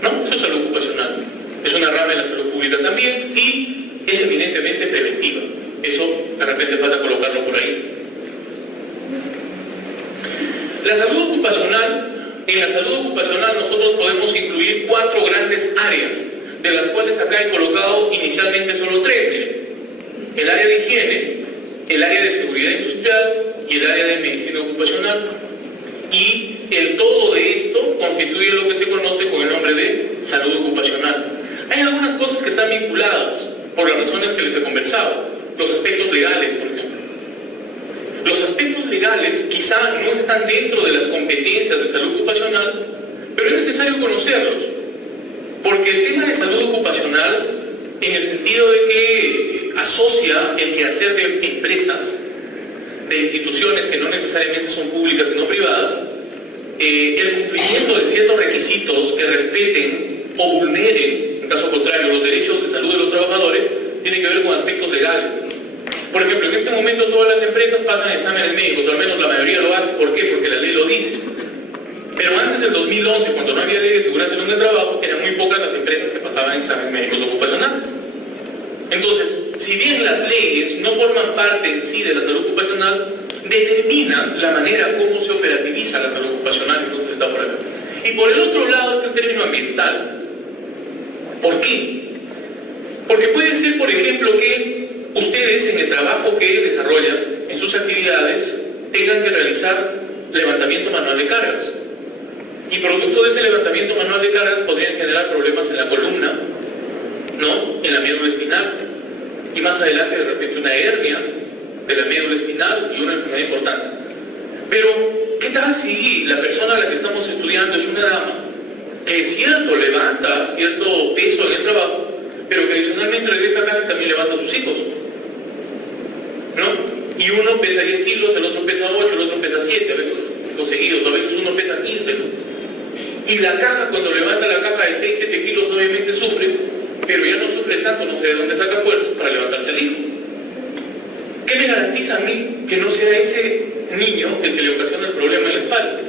¿No? Eso es salud ocupacional. Es una rama de la salud pública también y es eminentemente preventiva. Eso de repente falta colocarlo por ahí. La salud ocupacional, en la salud ocupacional nosotros podemos incluir 4 grandes áreas, de las cuales acá he colocado inicialmente solo 3. Miren: el área de higiene, el área de seguridad industrial y el área de medicina ocupacional. Y el todo de esto constituye lo que se conoce con el nombre de salud ocupacional. Hay algunas cosas que están vinculadas por las razones que les he conversado. Los aspectos legales, por ejemplo. Los aspectos legales quizá no están dentro de las competencias de salud ocupacional, pero es necesario conocerlos, porque el tema de salud ocupacional en el sentido de que asocia el quehacer de empresas, de instituciones que no necesariamente son públicas sino privadas, el cumplimiento de ciertos requisitos que respeten o vulneren, en caso contrario, los derechos de salud de los trabajadores, tiene que ver con aspectos legales. Por ejemplo, en este momento todas las empresas pasan exámenes médicos, o al menos la mayoría lo hace. ¿Por qué? Porque la ley lo dice. Pero antes del 2011, cuando no había ley de seguridad en el trabajo, eran muy pocas las empresas que pasaban exámenes médicos ocupacionales. Entonces, si bien las leyes no forman parte en sí de la salud ocupacional, determinan la manera como se operativiza la salud ocupacional, entonces está por ahí. Y por el otro lado está el término ambiental. ¿Por qué? Porque puede ser, por ejemplo, que ustedes en el trabajo que desarrollan, en sus actividades, tengan que realizar levantamiento manual de cargas. Y producto de ese levantamiento manual de cargas podrían generar problemas en la columna, ¿no? En la médula espinal. Y más adelante, de repente, una hernia de la médula espinal y una enfermedad importante. Pero, ¿qué tal si la persona a la que estamos estudiando es una dama que es cierto, levanta cierto peso en el trabajo, pero que adicionalmente regresa a casa y también levanta a sus hijos? ¿No? Y uno pesa 10 kilos, el otro pesa 8, el otro pesa 7, a veces conseguidos, a veces uno pesa 15, ¿no? Y la caja, cuando levanta la caja de 6, 7 kilos, obviamente sufre, pero ya no sufre tanto, no sé de dónde saca fuerzas para levantarse el hijo. ¿Qué me garantiza a mí que no sea ese niño el que le ocasiona el problema en la espalda?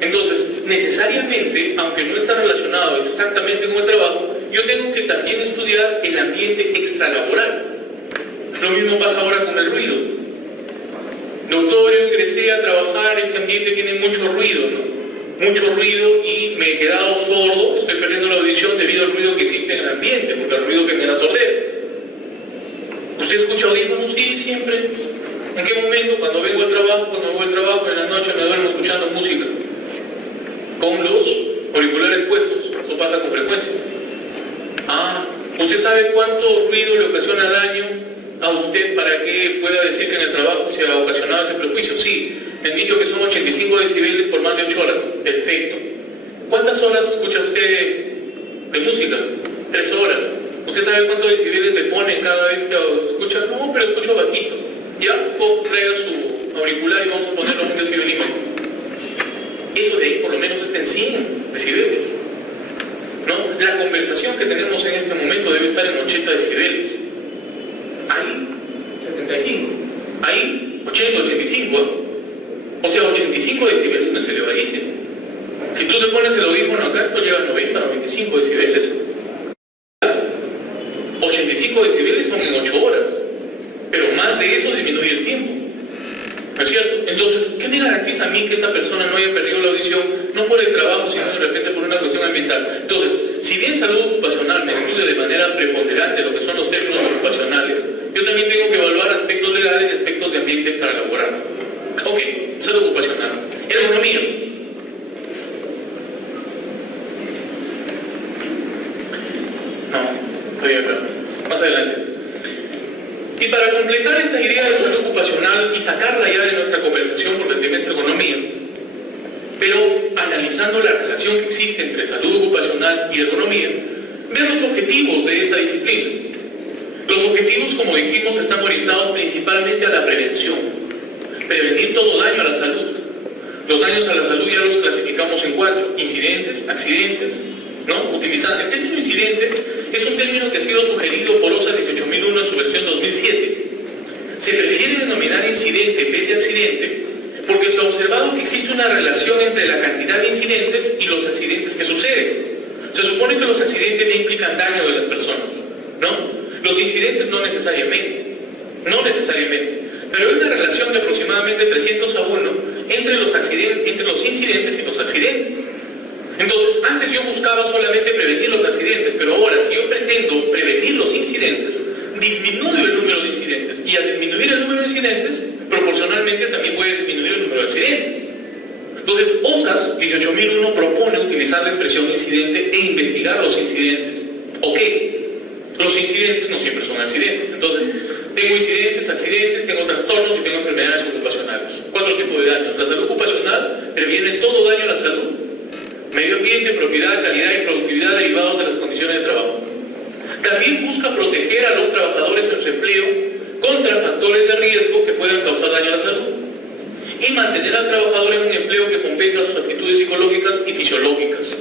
Entonces, necesariamente, aunque no está relacionado exactamente con el trabajo, yo tengo que también estudiar el ambiente extralaboral. Lo mismo pasa ahora con el ruido. Doctor, yo ingresé a trabajar, este ambiente tiene mucho ruido, ¿no? Mucho ruido y me he quedado sordo, estoy perdiendo la audición debido al ruido que existe en el ambiente, porque el ruido genera sordera. ¿Usted escucha audífonos? Sí, siempre. ¿En qué momento? Cuando vengo al trabajo, en la noche me duermo escuchando música. Con los auriculares puestos, eso pasa con frecuencia. ¿Usted sabe cuánto ruido le ocasiona daño a usted para que pueda decir que en el trabajo se ha ocasionado ese prejuicio? Sí, me han dicho que son 85 decibeles por más de 8 horas. Perfecto. ¿Cuántas horas escucha usted de música? 3 horas. ¿Usted sabe cuántos decibeles le ponen cada vez que escucha? No, pero escucho bajito. Ya, traiga su auricular y vamos a ponerlo a un decibel y medio. Eso de ahí por lo menos está en 100 decibeles. ¿No? La conversación que tenemos en este momento debe estar en 80 decibeles. Ahí, 75. Ahí, 80, 85. O sea, 85 decibeles no es elevadísimo. Si tú te pones el audífono acá, esto llega a 90, 95 decibeles. 85 decibeles son en 8 horas. Pero más de eso disminuye el tiempo. ¿No es cierto? Entonces, ¿qué me garantiza a mí que esta persona no haya perdido la audición? No por el trabajo, sino de repente por una cuestión ambiental. Entonces, si bien salud ocupacional me estudia de manera preponderante lo que son los términos ocupacionales, yo también tengo que evaluar aspectos legales y aspectos de ambiente extralaboral. Ok, salud ocupacional. Ergonomía. No, estoy acá. Más adelante. Y para completar esta idea de salud ocupacional y sacarla ya de nuestra conversación, porque el tema es ergonomía, pero analizando la relación que existe entre salud ocupacional y ergonomía, ver los objetivos de esta disciplina. Los objetivos, como dijimos, están orientados principalmente a la prevención. Prevenir todo daño a la salud. Los daños a la salud ya los clasificamos en 4: incidentes, accidentes, ¿no? Utilizando el término incidente, es un término que ha sido sugerido por OSA 18001 en su versión 2007. Se prefiere denominar incidente en vez de accidente porque se ha observado que existe una relación entre la cantidad de incidentes y los accidentes que suceden. Se supone que los accidentes ya implican daño de las personas, ¿no? Los incidentes no necesariamente, pero hay una relación de aproximadamente 300 a 1 entre los incidentes y los accidentes. Entonces, antes yo buscaba solamente prevenir los accidentes, pero ahora si yo pretendo prevenir los incidentes, disminuyo el número de incidentes, y al disminuir el número de incidentes, proporcionalmente también voy a disminuir el número de accidentes. Entonces, OSAS 18001 propone utilizar la expresión incidente e investigar los incidentes. ¿Ok? Los incidentes no siempre son accidentes. Entonces, tengo incidentes, accidentes, tengo trastornos y tengo enfermedades ocupacionales. 4 tipos de daños. La salud ocupacional previene todo daño a la salud. Medio ambiente, propiedad, calidad y productividad derivados de las condiciones de trabajo. También busca proteger a los trabajadores en su empleo contra factores de riesgo que puedan causar daño a la salud y mantener al trabajador en un empleo que convenga sus actitudes psicológicas y fisiológicas,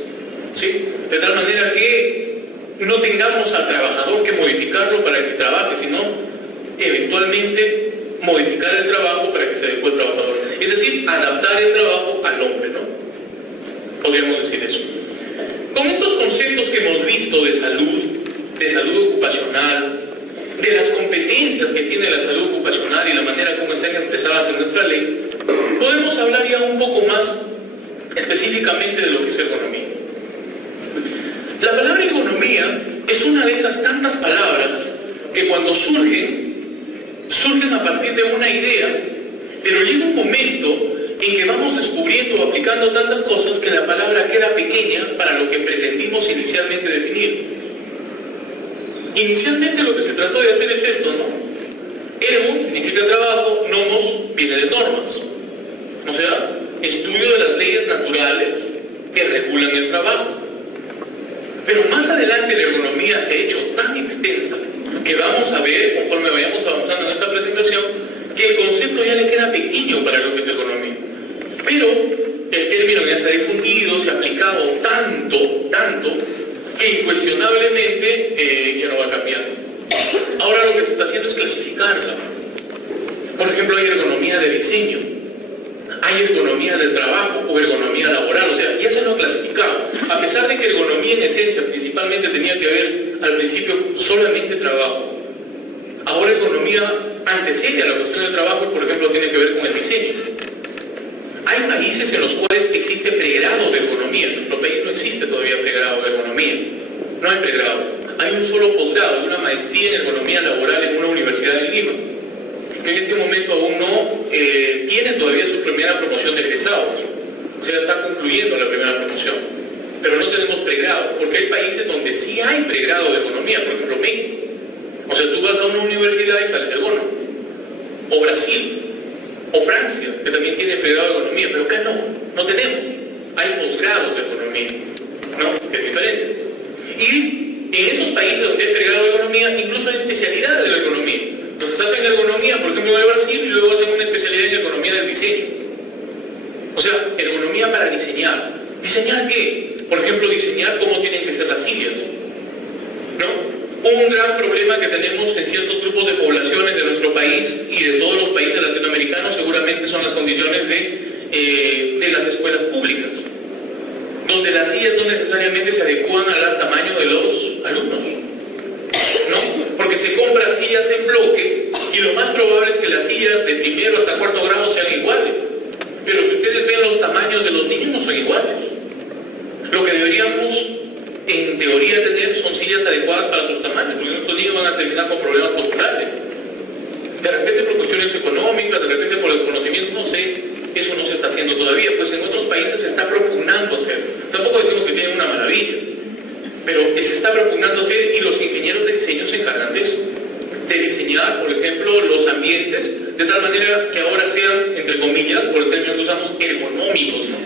¿sí? De tal manera que no tengamos al trabajador que modificarlo para que trabaje, sino eventualmente modificar el trabajo para que se adecue al trabajador. Es decir, adaptar el trabajo al hombre, ¿no? Podríamos decir eso. Con estos conceptos que hemos visto de salud ocupacional, de las competencias que tiene la salud ocupacional y la manera como están expresadas en nuestra ley, podemos hablar ya un poco más específicamente de lo que es ergonomía. La palabra ergonomía es una de esas tantas palabras que cuando surgen a partir de una idea, pero llega un momento en que vamos descubriendo o aplicando tantas cosas que la palabra queda pequeña para lo que pretendimos inicialmente definir. Inicialmente lo que se trató de hacer es esto, ¿no? Ergo significa trabajo, nomos viene de normas. O sea, estudio de las leyes naturales que regulan el trabajo. Pero más adelante la ergonomía se ha hecho tan extensa que vamos a ver, conforme vayamos avanzando en esta presentación, que el concepto ya le queda pequeño para lo que es ergonomía. Pero el término ya se ha difundido, se ha aplicado tanto, que incuestionablemente ya no va a cambiar. Ahora lo que se está haciendo es clasificarla. Por ejemplo, hay ergonomía de diseño, hay ergonomía del trabajo o ergonomía laboral, o sea, ya se lo ha clasificado. A pesar de que ergonomía en esencia principalmente tenía que ver al principio solamente trabajo, ahora ergonomía antecede a la cuestión del trabajo y, por ejemplo, tiene que ver con el diseño. Hay países en los cuales existe pregrado de ergonomía. En nuestro país no existe todavía pregrado de ergonomía. No hay pregrado. Hay un solo posgrado, una maestría en ergonomía laboral en una universidad en Lima, que en este momento aún no tiene todavía su primera promoción de egresados. O sea, está concluyendo la primera promoción. Pero no tenemos pregrado, porque hay países donde sí hay pregrado de ergonomía, por ejemplo México. O sea, tú vas a una universidad y sales ergónomo. O Brasil. O Francia, que también tiene pregrado de ergonomía, pero acá no tenemos. Hay posgrados de ergonomía, ¿no? Es diferente. Y en esos países donde hay pregrado de ergonomía, incluso hay especialidades de la ergonomía. Entonces hacen ergonomía, por ejemplo, en el Brasil, y luego hacen una especialidad en ergonomía del diseño. O sea, ergonomía para diseñar. ¿Diseñar qué? Por ejemplo, diseñar cómo tienen que ser las sillas, ¿no? Un gran problema que tenemos en ciertos grupos de poblaciones de nuestro país y de todos los países latinoamericanos seguramente son las condiciones de las escuelas públicas, donde las sillas no necesariamente se adecúan al tamaño de los alumnos, ¿no? Porque se compran sillas en bloque y lo más probable es que las sillas de primero hasta cuarto grado sean iguales. Pero si ustedes ven los tamaños de los niños no son iguales. Lo que deberíamos en teoría tener son sillas adecuadas para sus tamaños, porque estos niños van a terminar con problemas posturales. De repente por cuestiones económicas, de repente por el conocimiento, no sé, eso no se está haciendo todavía, pues en otros países se está propugnando hacer. Tampoco decimos que tienen una maravilla, pero se está propugnando hacer y los ingenieros de diseño se encargan de eso. De diseñar, por ejemplo, los ambientes de tal manera que ahora sean, entre comillas, por el término que usamos, ergonómicos, ¿no?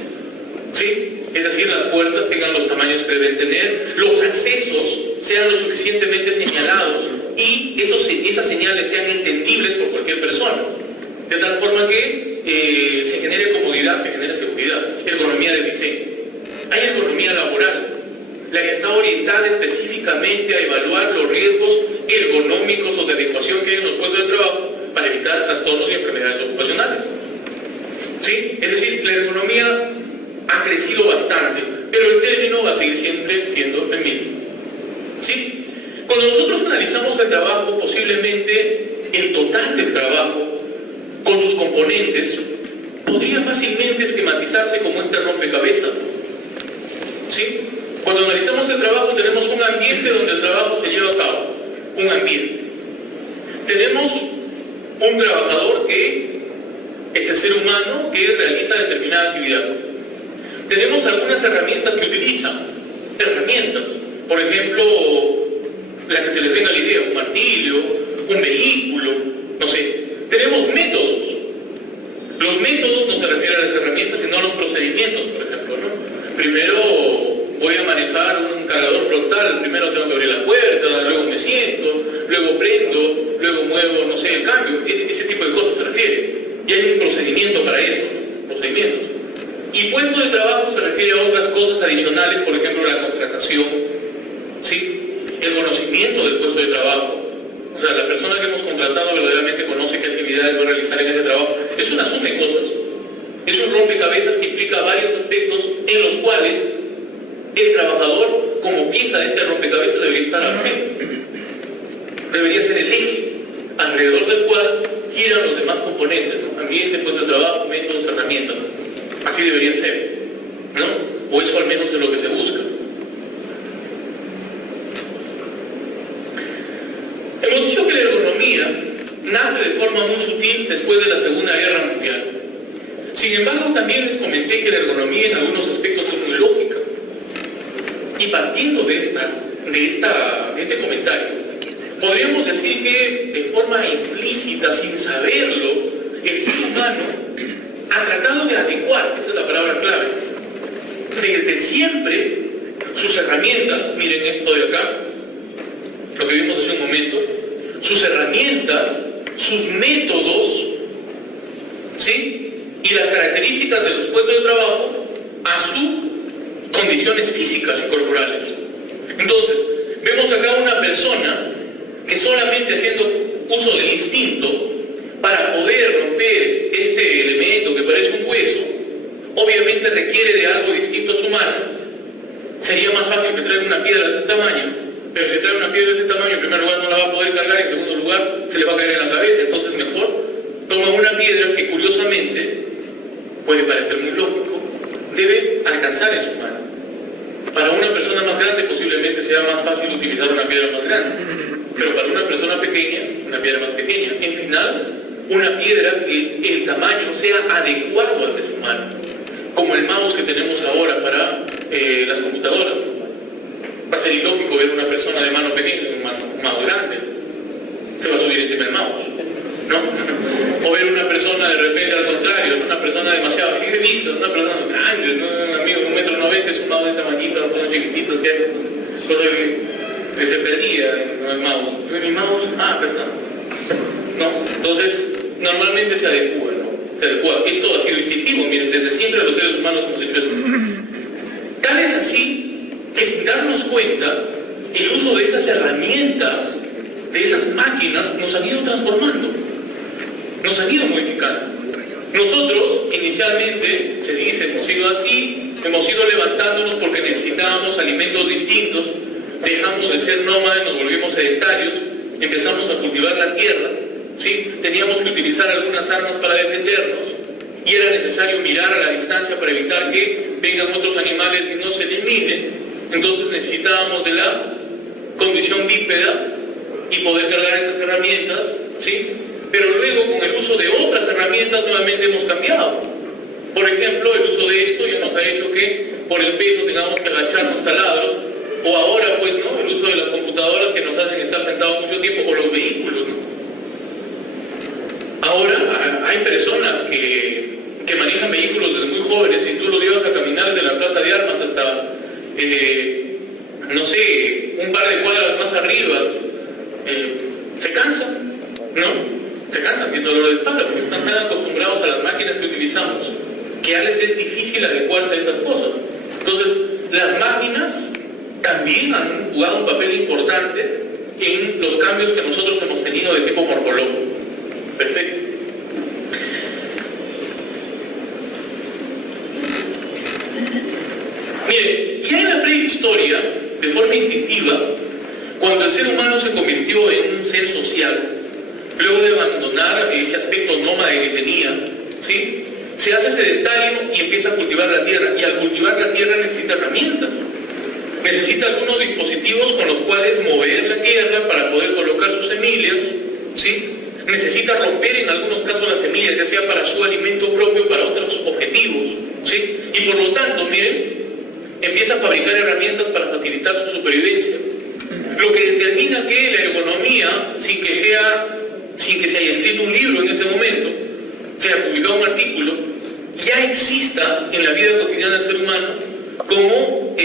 ¿Sí? Es decir, las puertas tengan los tamaños que deben tener, los accesos sean lo suficientemente señalados y esas señales sean entendibles por cualquier persona, de tal forma que se genere comodidad, se genere seguridad. Ergonomía del diseño. Hay ergonomía laboral, la que está orientada específicamente a evaluar los riesgos ergonómicos o de adecuación que hay en los puestos de trabajo para evitar trastornos y enfermedades ocupacionales. ¿Sí? Es decir, la ergonomía ha crecido bastante, pero el término va a seguir siempre siendo el mismo. ¿Sí? Cuando nosotros analizamos el trabajo, posiblemente el total del trabajo, con sus componentes, podría fácilmente esquematizarse como este rompecabezas. ¿Sí? Cuando analizamos el trabajo tenemos un ambiente donde el trabajo se lleva a cabo, un ambiente. Tenemos un trabajador que es el ser humano que realiza determinada actividad. Tenemos algunas herramientas que utilizan, herramientas, por ejemplo, la que se les venga la idea, un martillo, un vehículo, no sé. Tenemos métodos. Los métodos no se refieren a las herramientas, sino a los procedimientos, por ejemplo, ¿no? Primero voy a manejar un cargador frontal, primero tengo que abrir la puerta, luego me siento, luego prendo, luego muevo, no sé, el cambio, ese tipo de cosas se refiere. Y hay un procedimiento para eso, procedimientos. Y puesto de trabajo se refiere a otras cosas adicionales, por ejemplo, la contratación, ¿sí? El conocimiento del puesto de trabajo. O sea, la persona que hemos contratado verdaderamente conoce qué actividades va a realizar en ese trabajo. Es una suma de cosas. Es un rompecabezas que implica varios aspectos en los cuales el trabajador, como pieza de este rompecabezas, debería estar al centro. Debería ser el eje alrededor del cual giran los demás componentes, ¿no? Ambiente, puesto de trabajo, métodos, herramientas. Así debería ser, ¿no? O eso al menos es lo que se busca. Hemos dicho que la ergonomía nace de forma muy sutil después de la Segunda Guerra Mundial. Sin embargo, también les comenté que la ergonomía en algunos aspectos es muy lógica. Y partiendo de este comentario, podríamos decir que de forma implícita, sin saberlo, el ser humano ha tratado de adecuar, esa es la palabra clave, desde siempre sus herramientas, miren esto de acá, lo que vimos hace un momento, sus herramientas, sus métodos, ¿sí? Y las características de los puestos de trabajo a sus condiciones físicas y corporales. Entonces, vemos acá una persona que solamente haciendo uso del instinto para poder romper este elemento que parece un hueso, obviamente requiere de algo distinto a su mano. Sería más fácil que traiga una piedra de este tamaño, pero si trae una piedra de ese tamaño, en primer lugar no la va a poder cargar, en segundo lugar se le va a caer en la cabeza. Entonces mejor toma una piedra que curiosamente puede parecer muy lógico, debe alcanzar en su mano. Para una persona más grande posiblemente sea más fácil utilizar una piedra más grande, pero para una persona pequeña, una piedra más pequeña. En final, una piedra que el tamaño sea adecuado al de su mano, como el mouse que tenemos ahora para las computadoras. Va a ser ilógico ver una persona de mano pequeña con un mouse grande, se va a subir encima del mouse, ¿no? O ver una persona de repente al contrario, una persona demasiado grisa, una persona grande, ¿no? Un amigo de 1,90 m es un mouse de tamañito, los cosas chiquititos que se perdía en el mouse. Mi mouse, acá está. ¿No? Entonces, normalmente se adecua, ¿no? Se adecua. Esto ha sido instintivo, miren, desde siempre los seres humanos hemos hecho esto. Tal es así que sin darnos cuenta, el uso de esas herramientas, de esas máquinas, nos han ido transformando, nos han ido modificando. Nosotros, inicialmente, se dice, hemos sido así, hemos ido levantándonos porque necesitábamos alimentos distintos, dejamos de ser nómades, nos volvimos sedentarios, empezamos a cultivar la tierra, ¿sí? Teníamos que utilizar algunas armas para defendernos y era necesario mirar a la distancia para evitar que vengan otros animales y nos eliminen. Entonces necesitábamos de la condición bípeda y poder cargar estas herramientas, ¿sí? Pero luego con el uso de otras herramientas nuevamente hemos cambiado. Por ejemplo, el uso de esto ya nos ha hecho que por el peso tengamos que agacharnos taladros, o ahora pues no, el uso de las computadoras que nos hacen estar sentados mucho tiempo, o los vehículos, ¿no? Ahora hay personas que manejan vehículos desde muy jóvenes y tú los llevas a caminar desde la plaza de armas hasta no sé, un par de cuadras más arriba, se cansan, ¿no? Se cansan viendo dolor de espalda porque están tan acostumbrados a las máquinas que utilizamos que a les es difícil adecuarse a estas cosas. Entonces, las máquinas también han jugado un papel importante en los cambios que nosotros hemos tenido de tipo morfológico. Perfecto. Miren, ya en la prehistoria, de forma instintiva, cuando el ser humano se convirtió en un ser social, luego de abandonar ese aspecto nómade que tenía, ¿sí? Se hace sedentario y empieza a cultivar la tierra, y al cultivar la tierra necesita herramientas, necesita algunos dispositivos con los cuales mover la tierra para poder colocar sus semillas, ¿sí? Necesita romper en algunos casos las semillas, ya sea para su alimento propio o para otros objetivos, ¿sí? Y por lo tanto, miren, empieza a fabricar herramientas para facilitar su supervivencia. Lo que determina que la ergonomía, sin que se haya escrito un libro en ese momento, se haya publicado un artículo, ya exista en la vida cotidiana del ser humano como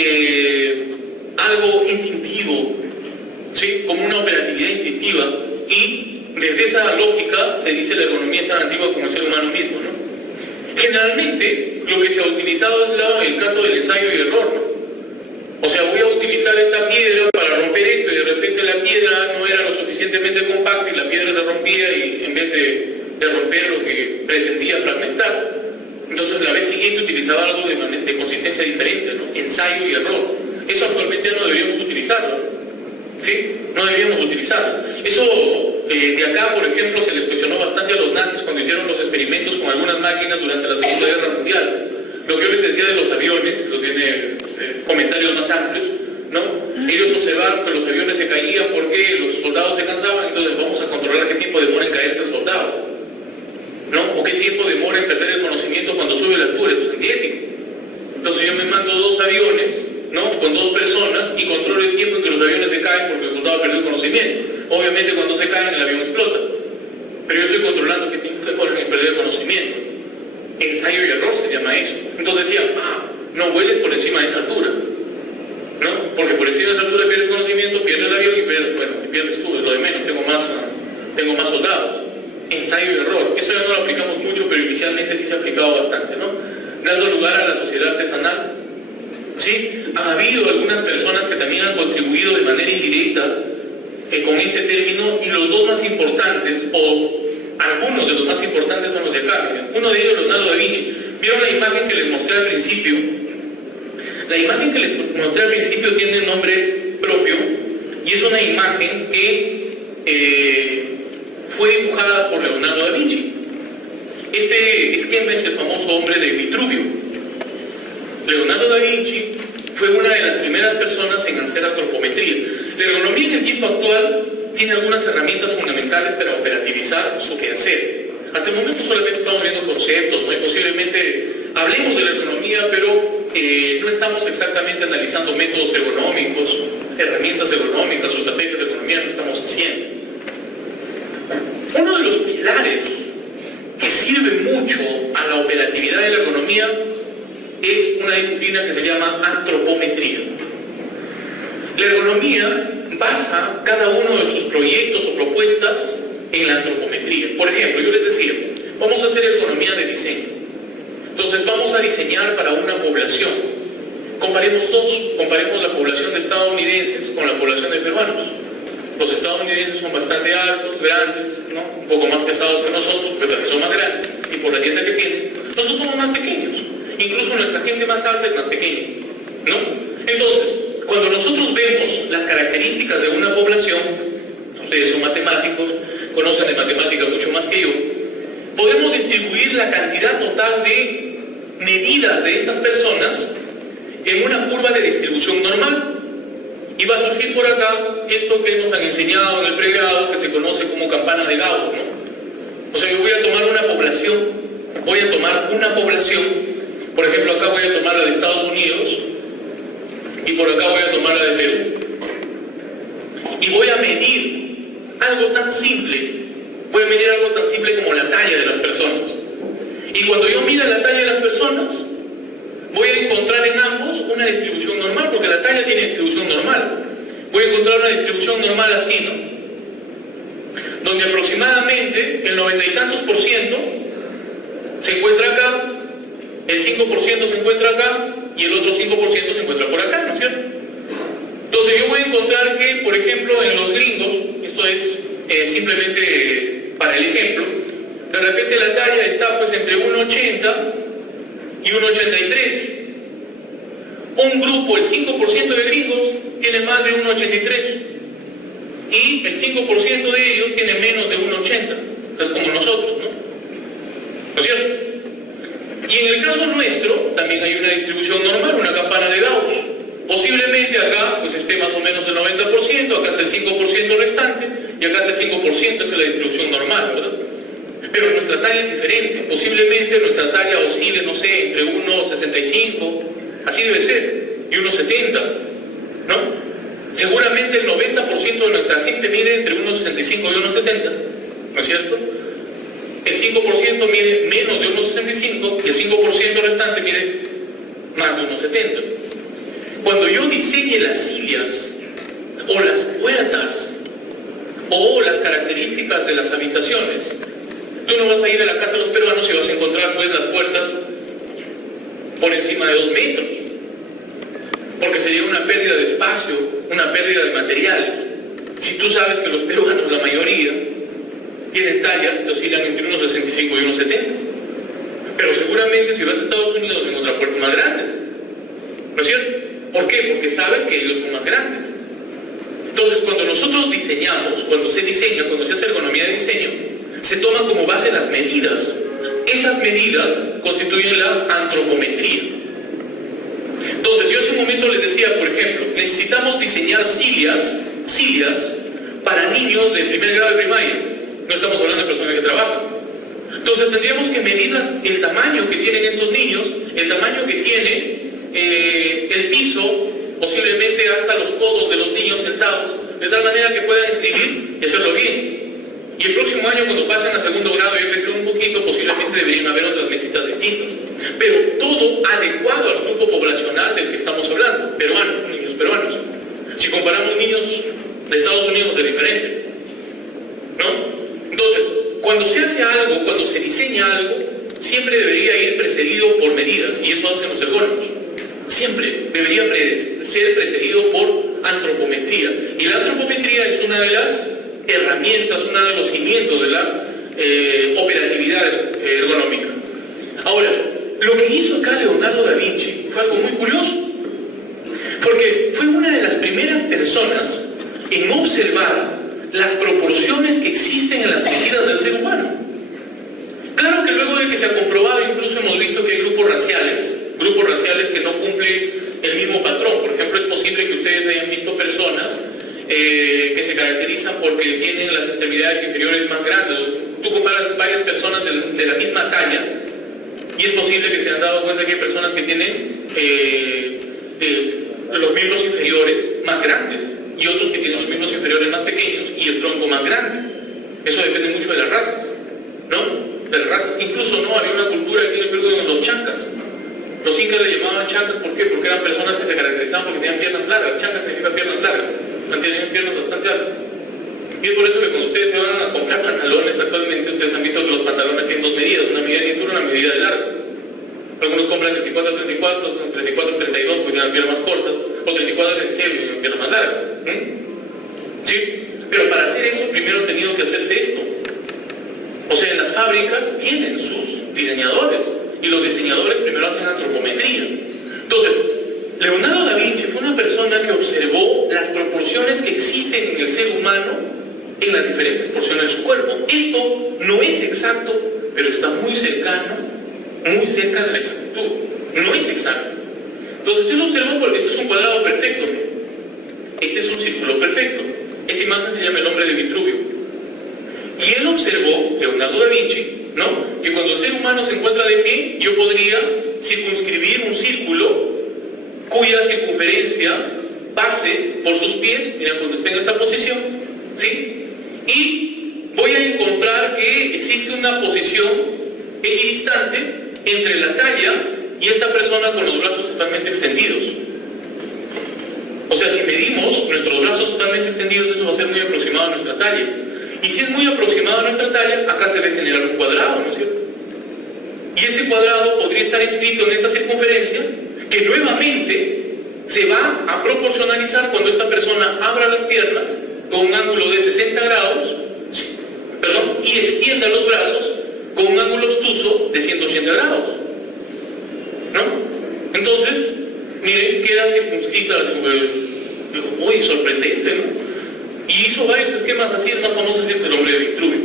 algo instintivo, ¿sí? Como una operatividad instintiva, y desde esa lógica se dice la ergonomía es tan antigua como el ser humano mismo, ¿no? Generalmente lo que se ha utilizado es el caso del ensayo y error, ¿no? O sea, voy a utilizar esta piedra para romper esto y de repente la piedra no era lo suficientemente compacta y la piedra se rompía y en vez de romper lo que pretendía fragmentar. Entonces la vez siguiente utilizaba algo de consistencia diferente, ¿no? Ensayo y error. Eso actualmente no deberíamos utilizarlo, ¿sí? No deberíamos utilizarlo. Eso, de acá, por ejemplo, se les cuestionó bastante a los nazis cuando hicieron los experimentos con algunas máquinas durante la Segunda Guerra Mundial. Lo que yo les decía de los aviones, eso tiene comentarios más amplios, ¿no? Ellos observaron que los aviones se caían porque los soldados se cansaban, entonces vamos a controlar qué tiempo demora en caerse el soldado, ¿no? O qué tiempo demora en perder el conocimiento cuando sube la altura, eso es antiético. Entonces yo me mando 2 aviones, ¿no? Con 2 personas y controlo el tiempo en que los aviones se caen porque el soldado perdió el conocimiento. Obviamente cuando se caen el avión explota, pero yo estoy controlando qué tiempo demora en perder el conocimiento. Ensayo y error se llama eso. Entonces decía, no vueles por encima de esa altura, ¿no? Porque por encima de esa altura pierdes conocimiento, pierdes el avión y pierdes tú, es lo de menos, tengo más soldados. Ensayo y error, eso ya no lo aplicamos mucho, pero inicialmente sí se ha aplicado bastante, ¿no? Dando lugar a la sociedad artesanal, ¿sí? Ha habido algunas personas que también han contribuido de manera indirecta con este término, y los 2 más importantes, o algunos de los más importantes, son los de acá. Uno de ellos, Leonardo da Vinci. ¿Vieron la imagen que les mostré al principio? La imagen que les mostré al principio tiene nombre propio, y es una imagen que fue dibujada por Leonardo da Vinci. Este esquema es el famoso hombre de Vitruvio. Leonardo da Vinci fue una de las primeras personas en hacer antropometría. La ergonomía en el tiempo actual tiene algunas herramientas fundamentales para operativizar su quehacer. Hasta el momento solamente estamos viendo conceptos, ¿no? Y posiblemente hablemos de la ergonomía, pero no estamos exactamente analizando métodos ergonómicos, herramientas ergonómicas o estrategias de ergonomía, no estamos haciendo. Uno de los pilares que sirve mucho a la operatividad de la ergonomía es una disciplina que se llama antropometría. La ergonomía basa cada uno de sus proyectos o propuestas en la antropometría. Por ejemplo, yo les decía, vamos a hacer ergonomía de diseño. Entonces vamos a diseñar para una población. Comparemos la población de estadounidenses con la población de peruanos. Los estadounidenses son bastante altos, grandes, ¿no? Un poco más pesados que nosotros, pero también son más grandes, y por la dieta que tienen, nosotros somos más pequeños. Incluso nuestra gente más alta es más pequeña, ¿no? Entonces, cuando nosotros vemos las características de una población, ustedes son matemáticos, conocen de matemática mucho más que yo, podemos distribuir la cantidad total de medidas de estas personas en una curva de distribución normal. Y va a surgir por acá esto que nos han enseñado en el pregrado, que se conoce como campana de Gauss, ¿no? O sea, yo voy a tomar una población, por ejemplo, acá voy a tomar la de Estados Unidos, y por acá voy a tomar la de Perú. Y voy a medir algo tan simple como la talla de las personas. Y cuando yo mida la talla de las personas, voy a encontrar en ambos una distribución normal, porque la talla tiene distribución normal. Voy a encontrar una distribución normal así, ¿no? Donde aproximadamente el 90 y tantos % se encuentra acá, el 5% se encuentra acá, y el otro 5% se encuentra por acá, ¿no es cierto? Entonces yo voy a encontrar que, por ejemplo, en los gringos, esto es simplemente para el ejemplo, de repente la talla está pues entre 1,80 y 1,83. Un grupo, el 5% de gringos, tiene más de 1,83. Y el 5% de ellos tiene menos de 1,80. Es como nosotros, ¿no? ¿No es cierto? Y en el caso nuestro, también hay una distribución normal, una campana de Gauss. Posiblemente acá pues esté más o menos el 90%, acá está el 5% restante, y acá está el 5%, esa es la distribución normal, ¿verdad? Pero nuestra talla es diferente. Posiblemente nuestra talla oscile, no sé, entre 1,65, así debe ser, y 1,70, ¿no? Seguramente el 90% de nuestra gente mide entre 1,65 y 1,70, ¿no es cierto? El 5% mide menos de 1,65 y el 5% restante mide más de 1,70. Cuando yo diseñe las sillas o las puertas características de las habitaciones. Tú no vas a ir a la casa de los peruanos y vas a encontrar pues las puertas por encima de 2 metros, porque sería una pérdida de espacio, una pérdida de materiales. Si tú sabes que los peruanos, la mayoría, tienen tallas que oscilan entre unos 65 y unos 70, pero seguramente si vas a Estados Unidos encuentras puertas más grandes, ¿no es cierto? ¿Por qué? Porque sabes que ellos son más grandes. Entonces, cuando nosotros diseñamos, cuando se diseña, cuando se hace ergonomía de diseño, se toman como base las medidas. Esas medidas constituyen la antropometría. Entonces, yo hace un momento les decía, por ejemplo, necesitamos diseñar cilias para niños de primer grado de primaria. No estamos hablando de personas que trabajan. Entonces, tendríamos que medirlas, el tamaño que tienen estos niños, el tamaño que tiene el piso, posiblemente hasta los codos de los niños sentados, de tal manera que puedan escribir y hacerlo bien. Y el próximo año, cuando pasen a segundo grado y crecen un poquito, posiblemente deberían haber otras mesitas distintas. Pero todo adecuado al grupo poblacional del que estamos hablando, peruanos, niños peruanos. Si comparamos niños de Estados Unidos, es diferente, ¿no? Entonces, cuando se hace algo, cuando se diseña algo, siempre debería ir precedido por medidas, y eso hacen los ergónomos. Siempre debería ser precedido por antropometría. Y la antropometría es una de las herramientas, uno de los cimientos de la operatividad ergonómica. Ahora, lo que hizo acá Leonardo da Vinci fue algo muy curioso, porque fue una de las primeras personas en observar las proporciones que existen en las medidas del ser humano. Claro que luego de que se ha comprobado, incluso hemos visto que hay grupos raciales que no cumplen el mismo patrón. Por ejemplo, es posible que ustedes hayan visto personas que se caracterizan porque tienen las extremidades inferiores más grandes. Tú comparas varias personas de la misma talla y es posible que se han dado cuenta que hay personas que tienen los miembros inferiores más grandes y otros que tienen los miembros inferiores más pequeños y el tronco más grande. Eso depende mucho de las razas, ¿no? De las razas. Incluso no había una cultura aquí en el Perú de los chancas. Los incas le llamaban chancas, ¿por qué? Porque eran personas que se caracterizaban porque tenían piernas largas. Chancas significa piernas largas, mantenían piernas bastante altas. Y es por eso que cuando ustedes se van a comprar pantalones actualmente, ustedes han visto que los pantalones tienen 2 medidas, una medida de cintura y una medida de largo. Algunos compran 34-34, 34-32 porque tienen piernas más cortas, o 34-36 porque tienen piernas más largas. ¿Sí? Pero para hacer eso, primero han tenido que hacerse esto. O sea, en las fábricas tienen sus diseñadores, y los diseñadores primero hacen antropometría. Entonces, Leonardo da Vinci fue una persona que observó las proporciones que existen en el ser humano en las diferentes porciones de su cuerpo. Esto no es exacto, pero está muy cercano, muy cerca de la exactitud. No es exacto. Entonces, él observó porque este es un cuadrado perfecto. Este es un círculo perfecto. Esta imagen se llama el hombre de Vitruvio. Y él observó, Leonardo da Vinci, ¿no?, que cuando el ser humano se encuentra de pie, yo podría circunscribir un círculo cuya circunferencia pase por sus pies, mira, cuando esté en esta posición, ¿sí? Y voy a encontrar que existe una posición equidistante entre la talla y esta persona con los brazos totalmente extendidos. O sea, si medimos nuestros brazos totalmente extendidos, eso va a ser muy aproximado a nuestra talla. Y si es muy aproximado a nuestra talla, acá se debe generar un cuadrado, ¿no es cierto? Y este cuadrado podría estar inscrito en esta circunferencia, que nuevamente se va a proporcionalizar cuando esta persona abra las piernas con un ángulo de 60 grados, y extienda los brazos con un ángulo obtuso de 180 grados, ¿no? Entonces, miren, queda circunscrita la circunferencia. Digo, uy, sorprendente, ¿no? Y hizo varios esquemas así, el más famoso es el hombre de Vitruvio.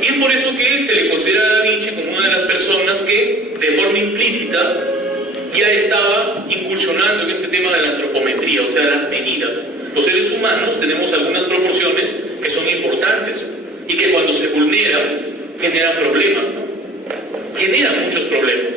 Y es por eso que se le considera a Da Vinci como una de las personas que, de forma implícita, ya estaba incursionando en este tema de la antropometría, o sea, las medidas. Los seres humanos tenemos algunas proporciones que son importantes y que cuando se vulneran generan problemas, ¿no? Generan muchos problemas.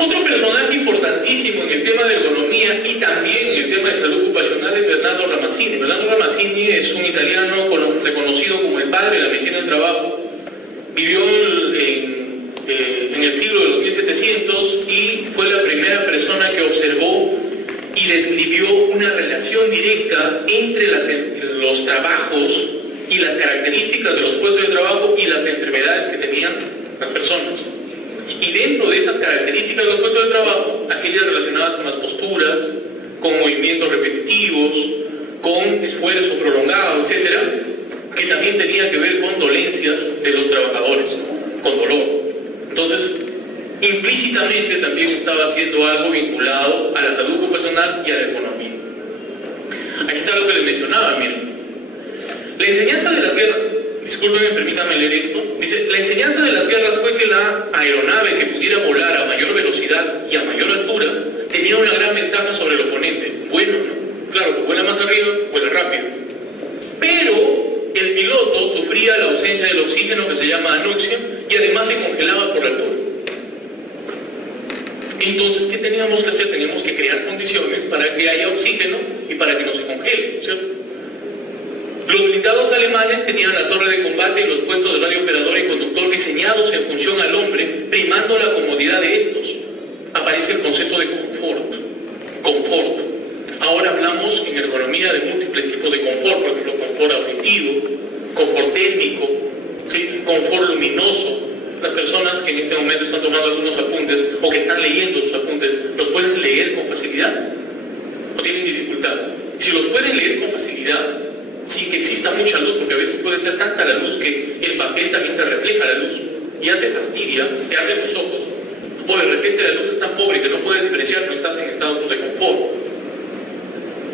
Otro personaje importantísimo en el tema de ergonomía y también en el tema de salud ocupacional es Bernardo Ramazzini. Bernardo Ramazzini es un italiano reconocido como el padre de la medicina del trabajo. Vivió en el siglo de los 1700 y fue la primera persona que observó observó y describió una relación directa entre los trabajos y las características de los puestos de trabajo y las enfermedades que tenían las personas. Y dentro de esas características de los puestos de trabajo, aquellas relacionadas con las posturas, con movimientos repetitivos, con esfuerzo prolongado, etcétera, que también tenía que ver con dolencias de los trabajadores, con dolor. Entonces, implícitamente también estaba haciendo algo vinculado a la salud ocupacional y a la economía. Aquí está lo que les mencionaba, miren. La enseñanza de las guerras, discúlpenme, permítanme leer esto, dice, la enseñanza de las guerras fue que la aeronave que pudiera volar a mayor velocidad y a mayor altura tenía una gran ventaja sobre el oponente. Bueno, claro, pues vuela más arriba, vuela rápido. Pero el piloto sufría la ausencia del oxígeno, que se llama anoxia, y además se congelaba por la altura. Entonces, ¿qué teníamos que hacer? Teníamos que crear condiciones para que haya oxígeno y para que no se congele, ¿cierto? Los blindados alemanes tenían la torre de combate y los puestos de radiooperador y conductor diseñados en función al hombre, primando la comodidad de estos. Aparece el concepto de confort. Confort. Ahora hablamos en ergonomía de múltiples tipos de confort, por ejemplo, confort auditivo, confort térmico, ¿sí? Confort luminoso. Las personas que en este momento están tomando algunos apuntes o que están leyendo sus apuntes, ¿los pueden leer con facilidad? ¿O tienen dificultad? Si los pueden leer con facilidad, sin que exista mucha luz, porque a veces puede ser tanta la luz que el papel también te refleja la luz, y ya te fastidia, te abre los ojos, o de repente la luz es tan pobre que no puedes diferenciar que estás en estados de confort.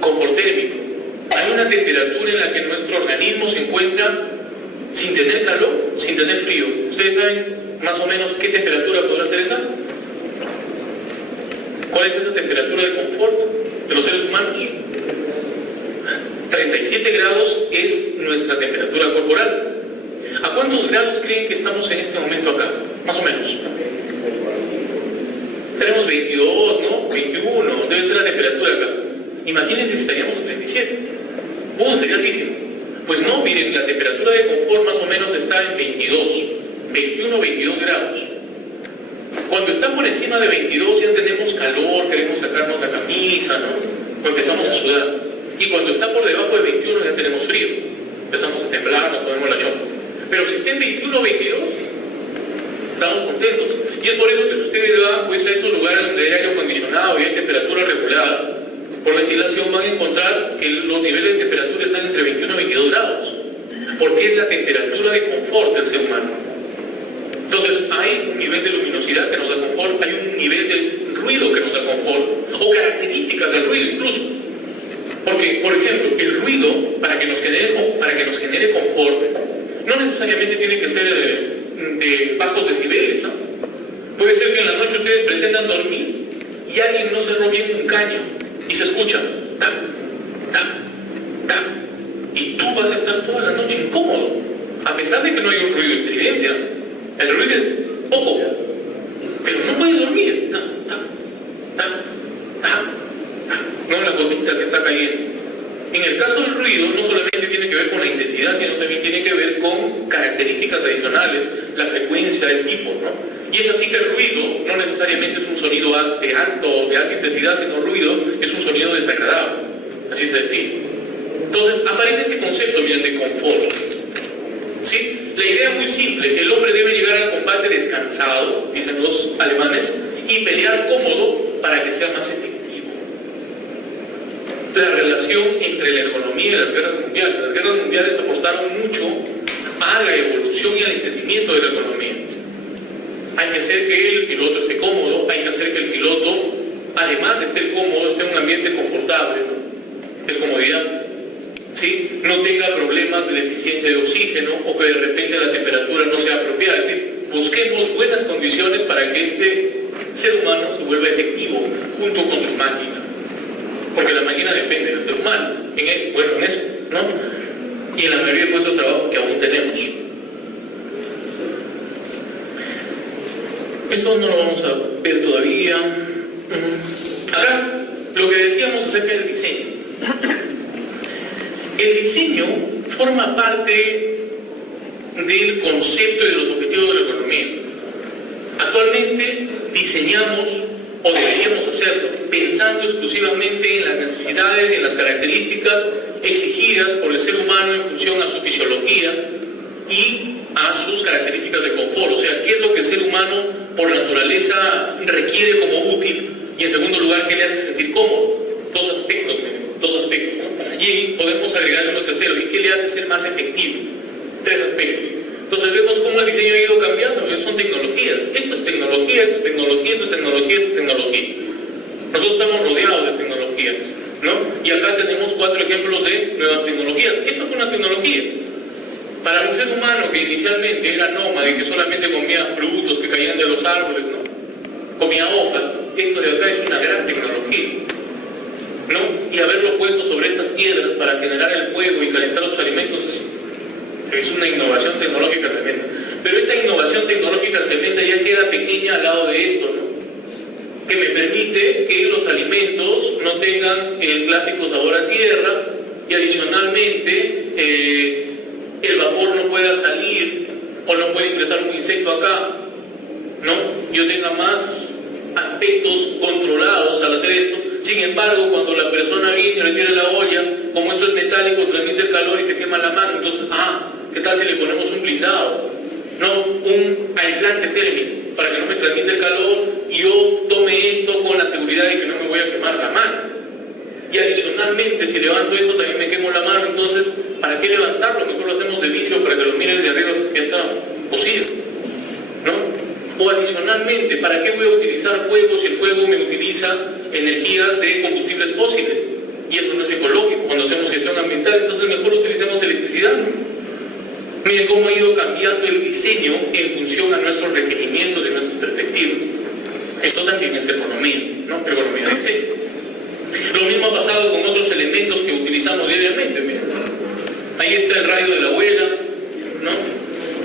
Confort térmico. Hay una temperatura en la que nuestro organismo se encuentra sin tener calor, sin tener frío. ¿Ustedes saben más o menos qué temperatura podrá ser esa? ¿Cuál es esa temperatura de confort de los seres humanos? 37 grados es nuestra temperatura corporal. ¿A cuántos grados creen que estamos en este momento acá? Más o menos. Tenemos 22, ¿no? 21, debe ser la temperatura acá. Imagínense si estaríamos a 37. Sería altísimo. Pues no, miren, la temperatura de confort más o menos está en 22, 21, 22 grados. Cuando está por encima de 22 ya tenemos calor, queremos sacarnos la camisa, ¿no? O empezamos a sudar. Y cuando está por debajo de 21 ya tenemos frío. Empezamos a temblar, nos ponemos la chompa. Pero si está en 21 o 22, estamos contentos. Y es por eso que si ustedes van pues, a estos lugares donde hay aire acondicionado y hay temperatura regulada, por ventilación van a encontrar que los niveles de temperatura están entre 21 y 22 grados. Porque es la temperatura de confort del ser humano. Entonces hay un nivel de luminosidad que nos da confort, hay un nivel de ruido que nos da confort, o características del ruido incluso. Porque, por ejemplo, el ruido, para que nos genere confort, no necesariamente tiene que ser de bajos decibeles, ¿no? Puede ser que en la noche ustedes pretendan dormir y alguien no cerró bien un caño y se escucha tap, tap, tap, y tú vas a estar toda la noche incómodo, a pesar de que no hay un ruido estridente. El ruido es poco, pero no puedes dormir. Tap, tap, tap, tap, tap. No la gotita que está cayendo. En el caso del ruido, no solamente tiene que ver con la intensidad, sino también tiene que ver con características adicionales, la frecuencia, el tipo, ¿no? Y es así que el ruido no necesariamente es un sonido de alta intensidad, sino ruido es un sonido desagradable. Así se define. Entonces aparece este concepto, miren, de confort. ¿Sí? La idea es muy simple. El hombre debe llegar al combate descansado, dicen los alemanes, y pelear cómodo para que sea más efectivo. La relación entre la ergonomía y las guerras mundiales. Las guerras mundiales aportaron mucho a la evolución y al entendimiento de la ergonomía. Hay que hacer que el piloto esté cómodo, hay que hacer que el piloto, además de estar cómodo, esté en un ambiente confortable, ¿no? Es comodidad. ¿Sí? No tenga problemas de deficiencia de oxígeno o que de repente la temperatura no sea apropiada. Es decir, busquemos buenas condiciones para que este ser humano se vuelva efectivo junto con su máquina. Porque la máquina depende del ser humano, en eso, ¿no? Y en la mayoría de puestos de trabajo que aún tenemos. Esto no lo vamos a ver todavía. Acá, lo que decíamos acerca del diseño. El diseño forma parte del concepto y de los objetivos de la economía. Actualmente diseñamos, o deberíamos hacerlo, pensando exclusivamente en las necesidades, en las características exigidas por el ser humano en función a su fisiología y a sus características de confort. O sea, qué es lo que el ser humano por naturaleza requiere como útil, y en segundo lugar, qué le hace sentir cómodo. Dos aspectos, ¿no? Y podemos agregarle uno tercero, ¿y qué le hace ser más efectivo? Tres aspectos. Entonces vemos cómo el diseño ha ido cambiando, son tecnologías. Esto es tecnología, esto es tecnología, esto es tecnología, esto es tecnología. Nosotros estamos rodeados de tecnologías, ¿no? Y acá tenemos 4 ejemplos de nuevas tecnologías. Esto es una tecnología. Para un ser humano que inicialmente era nómade, que solamente comía frutos que caían de los árboles, ¿no? Comía hojas, esto de acá es una gran tecnología, ¿no? Y haberlo puesto sobre estas piedras para generar el fuego y calentar los alimentos es una innovación tecnológica tremenda. Pero esta innovación tecnológica tremenda ya queda pequeña al lado de esto, ¿no? Que me permite que los alimentos no tengan el clásico sabor a tierra y adicionalmente el vapor no pueda salir o no puede ingresar un insecto acá, ¿no? Yo tenga más aspectos controlados al hacer esto. Sin embargo, cuando la persona viene y retira la olla, como esto es metálico, transmite el calor y se quema la mano, entonces, ¿qué tal si le ponemos un blindado? No, un aislante térmico, para que no me transmite el calor y yo tome esto con la seguridad de que no me voy a quemar la mano. Y adicionalmente, si levanto esto también me quemo la mano, entonces, ¿para qué levantarlo? Mejor lo hacemos de vidrio para que lo miren de arriba que está cocido, ¿no? O adicionalmente, ¿para qué voy a utilizar fuego si el fuego me utiliza energías de combustibles fósiles? Y eso no es ecológico. Cuando hacemos gestión ambiental, entonces mejor utilicemos electricidad. Miren cómo ha ido cambiando el diseño en función a nuestros requerimientos y nuestras perspectivas. Esto también es economía, ¿no? Economía de diseño. Lo mismo ha pasado con otros elementos que utilizamos diariamente. Miren, ¿no? Ahí está el radio de la abuela, ¿no?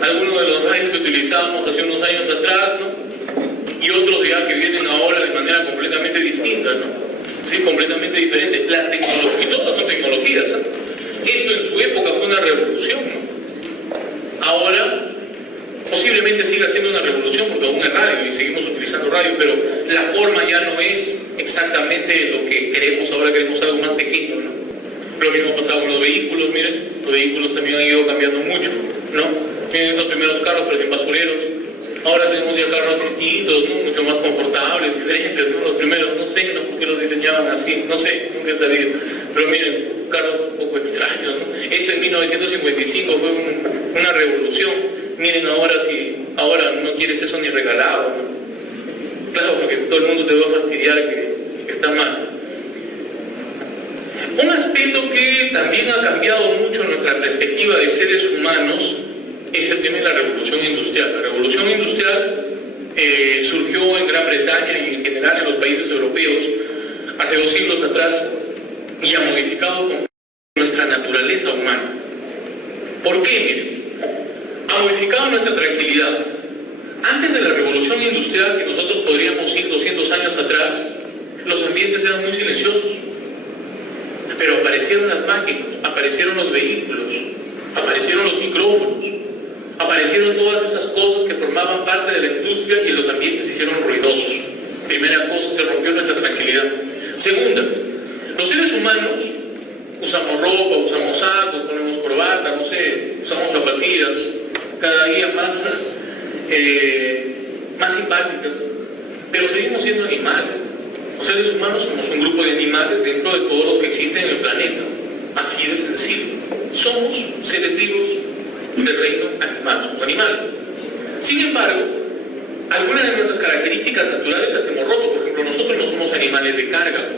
Algunos de los radios que utilizábamos hace unos años atrás, ¿no? Y otros ya que vienen ahora de manera completamente distinta, ¿no? Sí, completamente diferente. Las tecnologías, y todas son tecnologías, ¿eh? Esto en su época fue una revolución, ¿no? Ahora posiblemente siga siendo una revolución porque aún es radio y seguimos utilizando radio, pero la forma ya no es exactamente lo que queremos. Ahora queremos algo más pequeño, ¿no? Lo mismo ha pasado con los vehículos. Miren, los vehículos también han ido cambiando mucho, ¿no? Miren, estos primeros carros parecen basureros. Ahora tenemos ya carros distintos, ¿no? Mucho más confortables, diferentes, ¿no? Los primeros, no sé, ¿no? ¿Por qué los diseñaban así? No sé, nunca he sabido. Pero miren, carros un poco extraños, ¿no? Esto en 1955 fue una revolución. Miren ahora, si ahora no quieres eso ni regalado, ¿no? Claro, porque todo el mundo te va a fastidiar que está mal. Un aspecto que también ha cambiado mucho nuestra perspectiva de seres humanos es el tema de la revolución industrial. La revolución industrial surgió en Gran Bretaña y en general en los países europeos hace 2 siglos atrás y ha modificado nuestra naturaleza humana. ¿Por qué? Miren, ha modificado nuestra tranquilidad. Antes de la revolución industrial, si nosotros podríamos ir 200 años atrás, los ambientes eran muy silenciosos. Pero aparecieron las máquinas, aparecieron los vehículos, aparecieron los micrófonos, aparecieron todas esas cosas que formaban parte de la industria y los ambientes se hicieron ruidosos. Primera cosa, se rompió nuestra tranquilidad. Segunda, los seres humanos usamos ropa, usamos sacos, ponemos corbata, no sé, usamos zapatillas, cada día más simpáticas, pero seguimos siendo animales. Los seres humanos somos un grupo de animales dentro de todos los que existen en el planeta. Así de sencillo. Somos seres vivos del reino animal, somos animales. Sin embargo, algunas de nuestras características naturales las hemos roto. Por ejemplo, nosotros no somos animales de carga.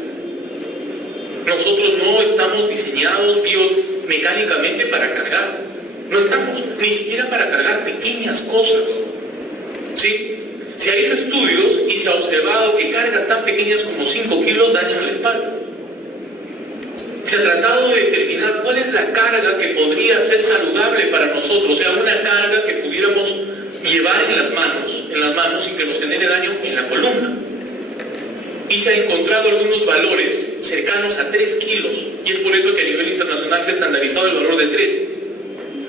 Nosotros no estamos diseñados biomecánicamente para cargar. No estamos ni siquiera para cargar pequeñas cosas. ¿Sí? Se ha hecho estudios y se ha observado que cargas tan pequeñas como 5 kilos dañan la espalda. Se ha tratado de determinar cuál es la carga que podría ser saludable para nosotros, o sea, una carga que pudiéramos llevar en las manos sin que nos genere daño en la columna. Y se ha encontrado algunos valores cercanos a 3 kilos, y es por eso que a nivel internacional se ha estandarizado el valor de 3.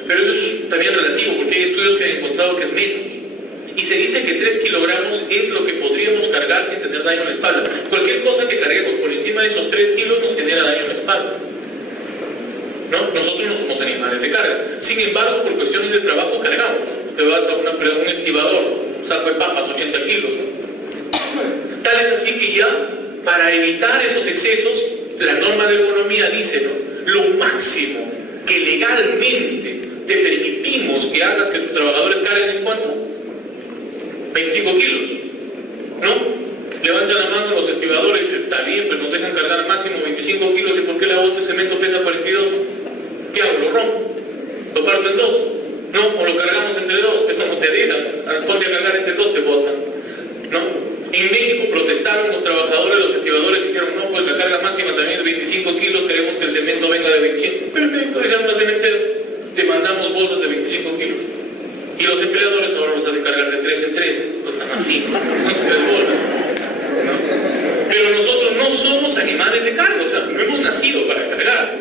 Pero eso es también relativo, porque hay estudios que han encontrado que es menos. y se dice que 3 kilogramos es lo que podríamos cargar sin tener daño en la espalda. Cualquier cosa que carguemos por encima de esos 3 kilos nos genera daño en la espalda. ¿No? Nosotros no somos animales de carga. Sin embargo, por cuestiones de trabajo cargamos. Te vas a un estibador, un saco de papas, 80 kilos. ¿No? Tal es así que ya, para evitar esos excesos, la norma de ergonomía dice, ¿no?, lo máximo que legalmente te permitimos que hagas que tus trabajadores carguen es ¿cuánto? 25 kilos. ¿No? Levantan la mano los estibadores y dicen, está bien, pero nos dejan cargar máximo 25 kilos, ¿y por qué la bolsa de cemento pesa 42? ¿Qué hago? ¿Lo rompo? ¿Lo parto en 2? ¿No? ¿O lo cargamos entre 2? Eso no te dejan. Ponte a cargar entre 2, te botan. ¿No? En México protestaron los trabajadores, los estibadores, dijeron, no, pues la carga máxima también es 25 kilos, queremos que el cemento venga de 25. Perfecto, dijeron los cementeros, te mandamos bolsas de 25 kilos. Y los empleadores ahora los hacen cargar de 3 en 3, pues están así, no se desbordan. ¿No? Pero nosotros no somos animales de carga, o sea, no hemos nacido para cargar.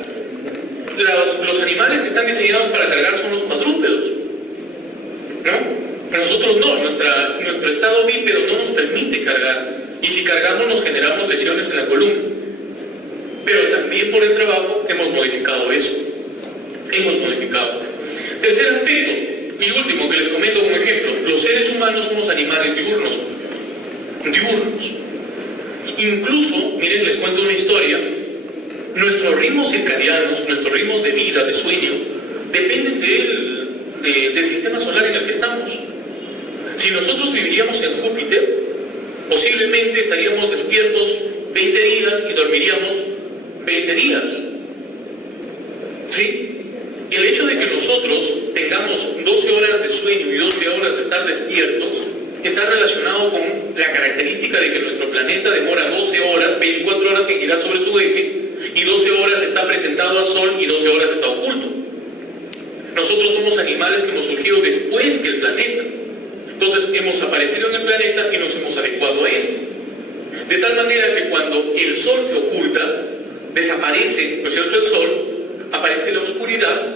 Los animales que están diseñados para cargar son los cuadrúpedos, ¿no? Nosotros no, nuestro estado bípedo no nos permite cargar, y si cargamos nos generamos lesiones en la columna. Pero también por el trabajo hemos modificado eso. Hemos modificado. Tercer aspecto, y último que les comento como ejemplo, los seres humanos somos animales diurnos. Diurnos. Incluso, miren, les cuento una historia, nuestros ritmos circadianos, nuestros ritmos de vida, de sueño, dependen del sistema solar en el que estamos. Si nosotros viviríamos en Júpiter, posiblemente estaríamos despiertos 20 días y dormiríamos 20 días. ¿Sí? El hecho de que nosotros tengamos 12 horas de sueño y 12 horas de estar despiertos está relacionado con la característica de que nuestro planeta demora 12 horas, 24 horas en girar sobre su eje, y 12 horas está presentado al Sol y 12 horas está oculto. Nosotros somos animales que hemos surgido después que el planeta. Entonces hemos aparecido en el planeta y nos hemos adecuado a esto. De tal manera que cuando el Sol se oculta, desaparece, ¿no es cierto?, el Sol, aparece la oscuridad,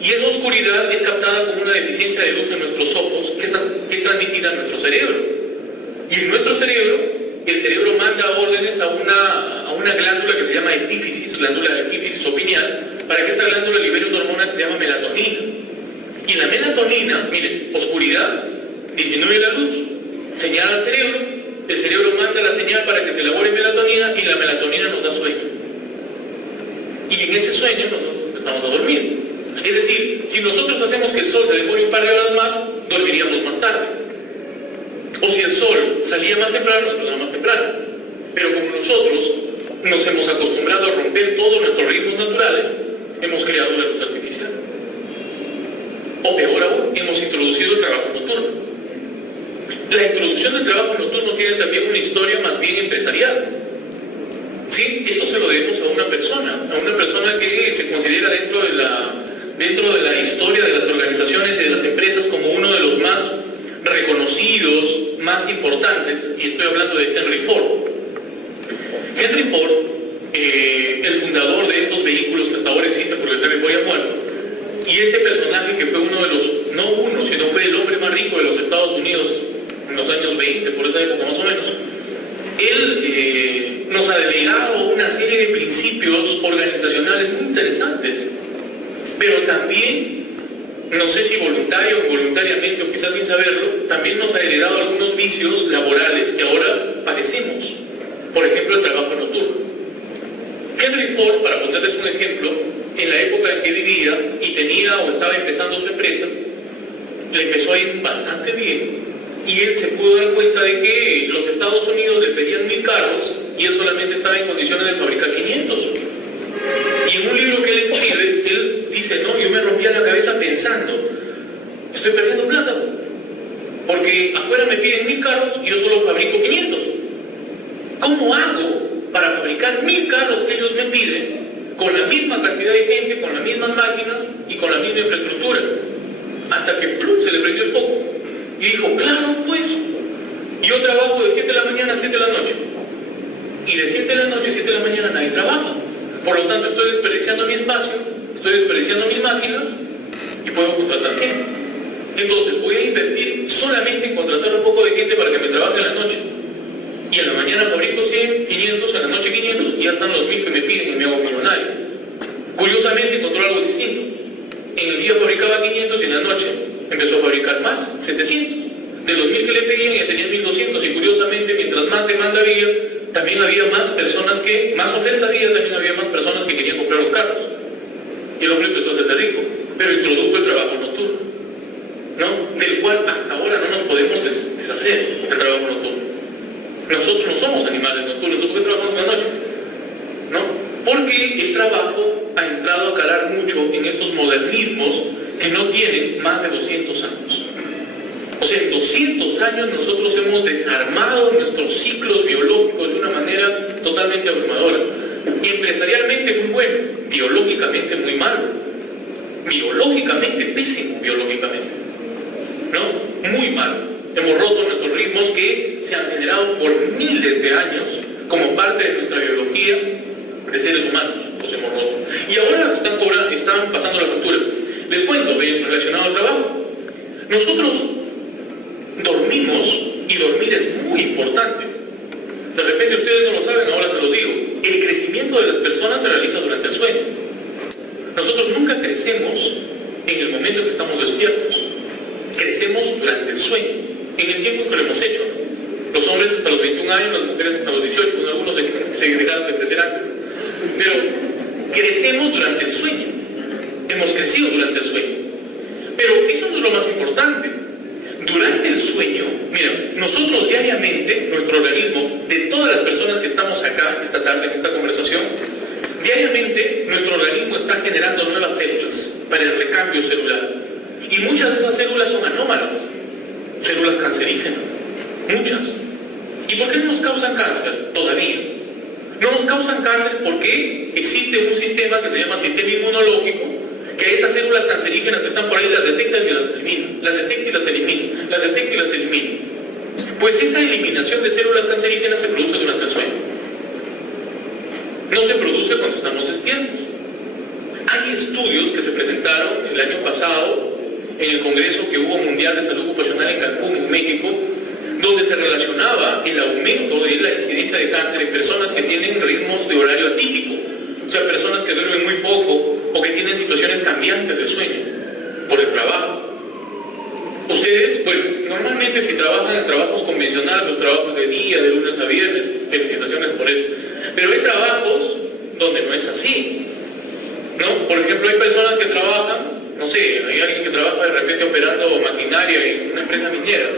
y esa oscuridad es captada como una deficiencia de luz en nuestros ojos, que es transmitida a nuestro cerebro. Y en nuestro cerebro, el cerebro manda órdenes a una glándula que se llama epífisis, glándula de epífisis o pineal, para que esta glándula libere una hormona que se llama melatonina. Y la melatonina, miren, oscuridad, disminuye la luz, señala al cerebro, el cerebro manda la señal para que se elabore melatonina, y la melatonina nos da sueño. Y en ese sueño nosotros empezamos a dormir. Es decir, si nosotros hacemos que el Sol se demore un par de horas más, dormiríamos más tarde. O si el Sol salía más temprano, nos dormíamos más temprano. Pero como nosotros nos hemos acostumbrado a romper todos nuestros ritmos naturales, hemos creado la luz artificial. O peor aún, hemos introducido el trabajo nocturno. La introducción del trabajo nocturno tiene también una historia más bien empresarial. Sí, esto se lo debemos a una persona que se considera dentro de la historia de las organizaciones y de las empresas como uno de los más reconocidos, más importantes, y estoy hablando de Henry Ford. Henry Ford, el fundador de estos vehículos que hasta ahora existen porque Henry Ford ya muerto, y este personaje que fue uno de los, no uno, sino fue el hombre más rico de los Estados Unidos en los años 20, por esa época más o menos, él nos ha delegado una serie de principios organizacionales muy interesantes, pero también, no sé si voluntaria o involuntariamente o quizás sin saberlo, también nos ha heredado algunos vicios laborales que ahora padecemos. Por ejemplo, el trabajo nocturno. Henry Ford, para ponerles un ejemplo, en la época en que vivía y tenía o estaba empezando su empresa, le empezó a ir bastante bien, y él se pudo dar cuenta de que los Estados Unidos le pedían 1000 carros y él solamente estaba en condiciones de fabricar 500. Y en un libro que él escribe, él dice, no, yo me rompía la cabeza pensando, estoy perdiendo plata, porque afuera me piden 1000 carros y yo solo fabrico 500. ¿Cómo hago para fabricar 1000 carros que ellos me piden con la misma cantidad de gente, con las mismas máquinas y con la misma infraestructura? Hasta que ¡plum!, se le prendió el foco. Y dijo, claro, pues, yo trabajo de 7 de la mañana a 7 de la noche. Y de 7 de la noche a 7 de la mañana nadie trabaja. Por lo tanto, estoy desperdiciando mi espacio, estoy desperdiciando mis máquinas y puedo contratar gente. Entonces voy a invertir solamente en contratar un poco de gente para que me trabaje en la noche. Y en la mañana fabrico 100, 500, en la noche 500, y ya están los 1000 que me piden y me hago millonario. Curiosamente encontró algo distinto. En el día fabricaba 500 y en la noche empezó a fabricar más, 700. De los 1000 que le pedían ya tenía 1200, y curiosamente mientras más demanda había, también había más personas que, más oferta había, también había más personas que querían comprar los carros. Y el hombre empezó a hacerse rico, pero introdujo el trabajo nocturno, ¿no? Del cual hasta ahora no nos podemos deshacer del trabajo nocturno. Nosotros no somos animales nocturnos, nosotros trabajamos en la noche, ¿no? Porque el trabajo ha entrado a calar mucho en estos modernismos que no tienen más de 200 años. O sea, en 200 años nosotros hemos desarmado nuestros ciclos biológicos de una manera totalmente abrumadora. Y empresarialmente muy bueno, biológicamente muy malo. Biológicamente pésimo, biológicamente, ¿no? Muy malo. Hemos roto nuestros ritmos que se han generado por miles de años como parte de nuestra biología de seres humanos. Los hemos roto. Y ahora están pasando la factura. Les cuento, relacionado al trabajo. Nosotros dormimos, y dormir es muy importante. De repente ustedes no lo saben, ahora se los digo. El crecimiento de las personas se realiza durante el sueño. Nosotros nunca crecemos en el momento en que estamos despiertos. Crecemos durante el sueño, en el tiempo que lo hemos hecho. Los hombres hasta los 21 años, las mujeres hasta los 18, con algunos se dejaron de crecer antes. Pero crecemos durante el sueño. Hemos crecido durante el sueño. Pero eso no es lo más importante. Durante el sueño, mira, nosotros diariamente, nuestro organismo, de todas las personas que estamos acá esta tarde en esta conversación, diariamente nuestro organismo está generando nuevas células para el recambio celular. Y muchas de esas células son anómalas, células cancerígenas, muchas. ¿Y por qué no nos causan cáncer todavía? No nos causan cáncer porque existe un sistema que se llama sistema inmunológico, que esas células cancerígenas que están por ahí las detecta y las elimina, las detecta y las elimina, las detecta y las elimina. Pues esa eliminación de células cancerígenas se produce durante el sueño. No se produce cuando estamos despiertos. Hay estudios que se presentaron el año pasado en el Congreso que hubo Mundial de Salud Ocupacional en Cancún, en México, donde se relacionaba el aumento de la incidencia de cáncer en personas que tienen ritmos de horario atípico, o sea, personas que duermen muy poco o que tienen situaciones cambiantes de sueño por el trabajo. Ustedes, bueno, normalmente si trabajan en trabajos convencionales, los trabajos de día, de lunes a viernes, felicitaciones por eso, pero hay trabajos donde no es así, ¿no? Por ejemplo, hay personas que trabajan, no sé, hay alguien que trabaja de repente operando maquinaria en una empresa minera,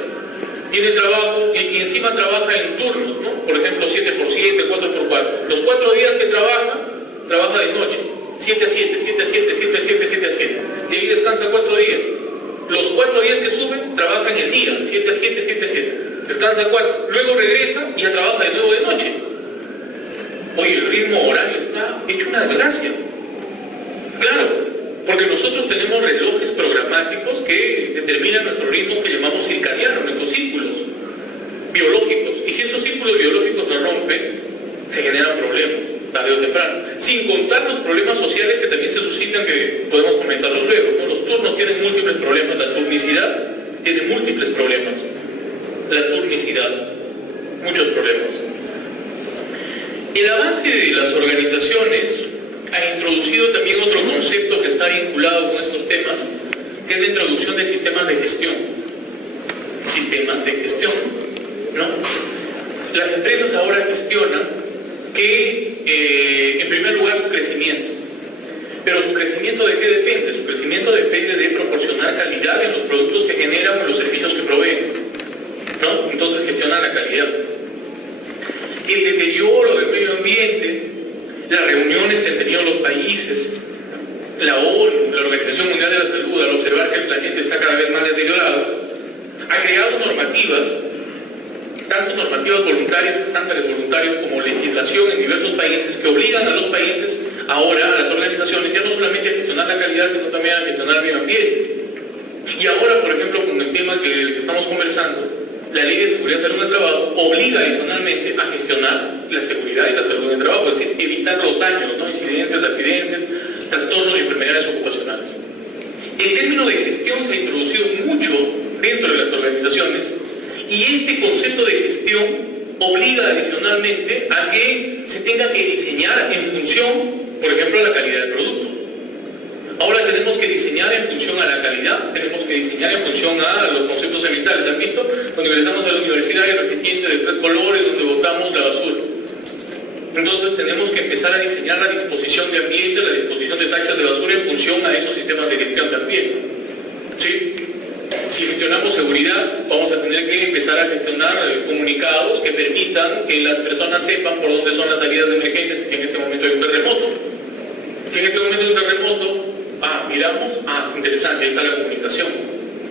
tiene trabajo y encima trabaja en turnos, ¿no? Por ejemplo, 7x7, 4x4. Los 4 días que trabaja de noche, 7 a 7, 7 a 7, 7 a 7, 7 a 7. Y ahí descansa 4 días. Los 4 días que suben, trabaja en el día, 7 a 7, 7 a 7. Descansa 4. Luego regresa y ya trabaja de nuevo de noche. Oye, el ritmo horario está hecho una desgracia. Claro, porque nosotros tenemos relojes programáticos que determinan nuestros ritmos que llamamos circadianos, nuestros círculos biológicos. Y si esos círculos biológicos se rompen, se generan problemas, tarde o temprano. Sin contar los problemas sociales que también se suscitan, que podemos comentarlos luego, ¿no? Los turnos tienen múltiples problemas, la turnicidad tiene múltiples problemas. La turnicidad, muchos problemas. El avance de las organizaciones ha introducido también otro concepto que está vinculado con estos temas, que es la introducción de sistemas de gestión. Sistemas de gestión, ¿no? Las empresas ahora gestionan en primer lugar, su crecimiento. Pero su crecimiento, ¿de qué depende? Su crecimiento depende de proporcionar calidad en los productos que generan o los servicios que proveen, ¿no? Entonces gestionan la calidad. El deterioro del medio ambiente, las reuniones que han tenido los países, la ONU, la Organización Mundial de la Salud, al observar que el planeta está cada vez más deteriorado, ha creado normativas, tanto normativas voluntarias, estándares voluntarios, como legislación en diversos países que obligan a los países, ahora a las organizaciones, ya no solamente a gestionar la calidad, sino también a gestionar el medio ambiente. Y ahora, por ejemplo, con el tema que estamos conversando, la Ley de Seguridad y Salud en el Trabajo obliga adicionalmente a gestionar la seguridad y la salud en el trabajo, es decir, evitar los daños, ¿no? Incidentes, accidentes, trastornos y enfermedades ocupacionales. El término de gestión se ha introducido mucho dentro de las organizaciones y este concepto de gestión obliga adicionalmente a que se tenga que diseñar en función, por ejemplo, a la calidad del producto. Ahora tenemos que diseñar en función a la calidad, tenemos que diseñar en función a los conceptos ambientales. ¿Han visto? Cuando ingresamos a la universidad hay recipientes de 3 colores donde botamos la basura. Entonces tenemos que empezar a diseñar la disposición de ambiente, la disposición de tachas de basura en función a esos sistemas de gestión también. ¿Sí? Si gestionamos seguridad, vamos a tener que empezar a gestionar comunicados que permitan que las personas sepan por dónde son las salidas de emergencia si en este momento hay un terremoto. Si en este momento hay un terremoto, miramos, interesante, ahí está la comunicación.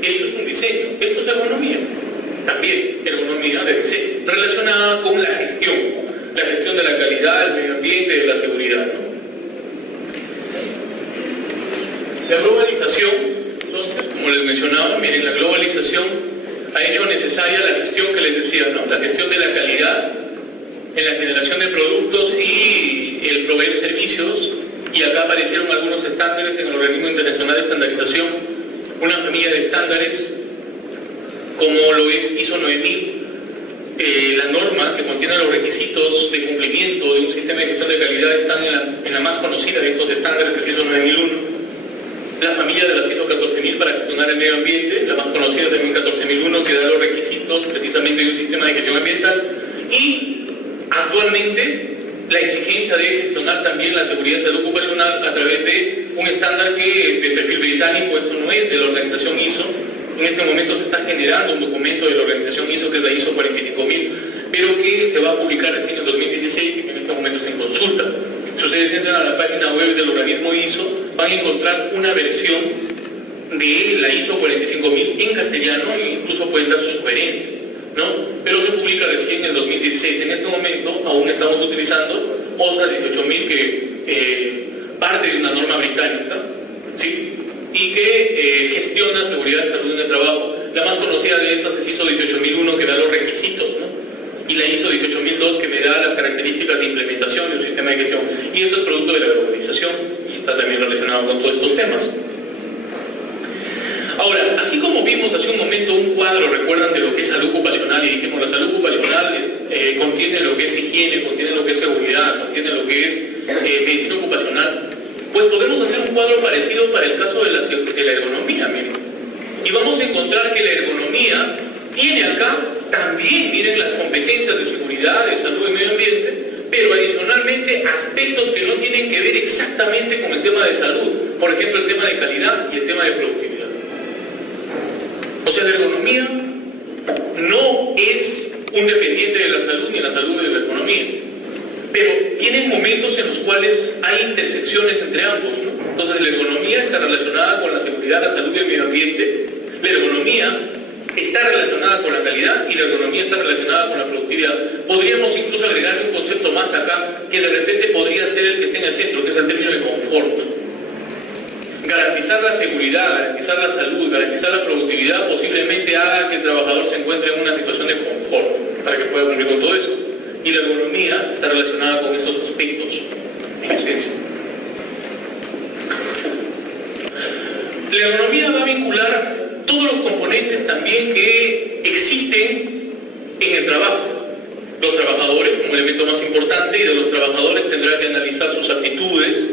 Esto es un diseño, esto es ergonomía. También ergonomía de diseño, relacionada con la gestión de la calidad, del medio ambiente, de la seguridad, ¿no? La globalización, entonces, como les mencionaba, miren, la globalización ha hecho necesaria la gestión que les decía, ¿no? La gestión de la calidad en la generación de productos y el proveer servicios. Y acá aparecieron algunos estándares en el Organismo Internacional de Estandarización, una familia de estándares como lo es ISO 9000, la norma que contiene los requisitos de cumplimiento de un sistema de gestión de calidad están en la más conocida de estos estándares, que es ISO 9001, la familia de las ISO 14000 para gestionar el medio ambiente, la más conocida también 14001, que da los requisitos precisamente de un sistema de gestión ambiental, y actualmente la exigencia de gestionar también la seguridad y salud ocupacional a través de un estándar que es de perfil británico, esto no es de la organización ISO. En este momento se está generando un documento de la organización ISO que es la ISO 45000, pero que se va a publicar recién en 2016 y que en este momento está en consulta. Si ustedes entran a la página web del organismo ISO, van a encontrar una versión de la ISO 45000 en castellano e incluso pueden dar sus sugerencias, ¿no? Pero se publica recién en 2016. En este momento aún estamos utilizando OSA 18000, que parte de una norma británica, ¿sí? Y que gestiona seguridad y salud en el trabajo. La más conocida de estas es ISO 18001, que da los requisitos, ¿no? Y la ISO 18002, que me da las características de implementación de un sistema de gestión. Y esto es producto de la globalización y está también relacionado con todos estos temas. Ahora, así como vimos hace un momento un cuadro, recuerdan, de lo que es salud ocupacional, y dijimos la salud ocupacional contiene lo que es higiene, contiene lo que es seguridad, contiene lo que es medicina ocupacional, pues podemos hacer un cuadro parecido para el caso de la ergonomía, miren. Y vamos a encontrar que la ergonomía tiene acá también, miren, las competencias de seguridad, de salud y medio ambiente, pero adicionalmente aspectos que no tienen que ver exactamente con el tema de salud, por ejemplo el tema de calidad y el tema de productividad. O sea, la ergonomía no es un dependiente de la salud ni la salud de la ergonomía, pero tienen momentos en los cuales hay intersecciones entre ambos, ¿no? Entonces la ergonomía está relacionada con la seguridad, la salud y el medio ambiente, la ergonomía está relacionada con la calidad y la ergonomía está relacionada con la productividad. Podríamos incluso agregar un concepto más acá, que de repente podría ser el que esté en el centro, que es el término de confort. Garantizar la seguridad, garantizar la salud, garantizar la productividad posiblemente haga que el trabajador se encuentre en una situación de confort para que pueda cumplir con todo eso. Y la ergonomía está relacionada con esos aspectos, en esencia. La ergonomía va a vincular todos los componentes también que existen en el trabajo. Los trabajadores como elemento más importante, y de los trabajadores tendrá que analizar sus aptitudes,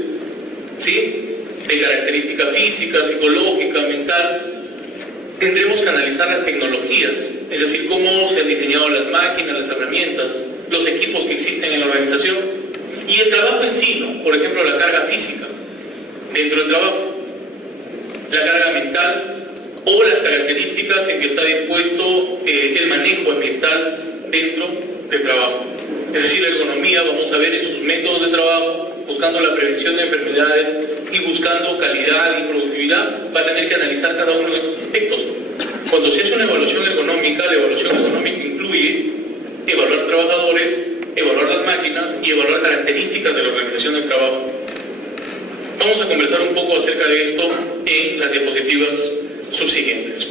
¿sí?, de característica física, psicológica, mental. Tendremos que analizar las tecnologías, es decir, cómo se han diseñado las máquinas, las herramientas, los equipos que existen en la organización y el trabajo en sí, ¿no? Por ejemplo, la carga física dentro del trabajo, la carga mental o las características en que está dispuesto el manejo ambiental dentro del trabajo. Es decir, la ergonomía vamos a ver en sus métodos de trabajo, buscando la prevención de enfermedades y buscando calidad y productividad, va a tener que analizar cada uno de estos aspectos. Cuando se hace una evaluación ergonómica, la evaluación ergonómica incluye evaluar trabajadores, evaluar las máquinas y evaluar características de la organización del trabajo. Vamos a conversar un poco acerca de esto en las diapositivas subsiguientes.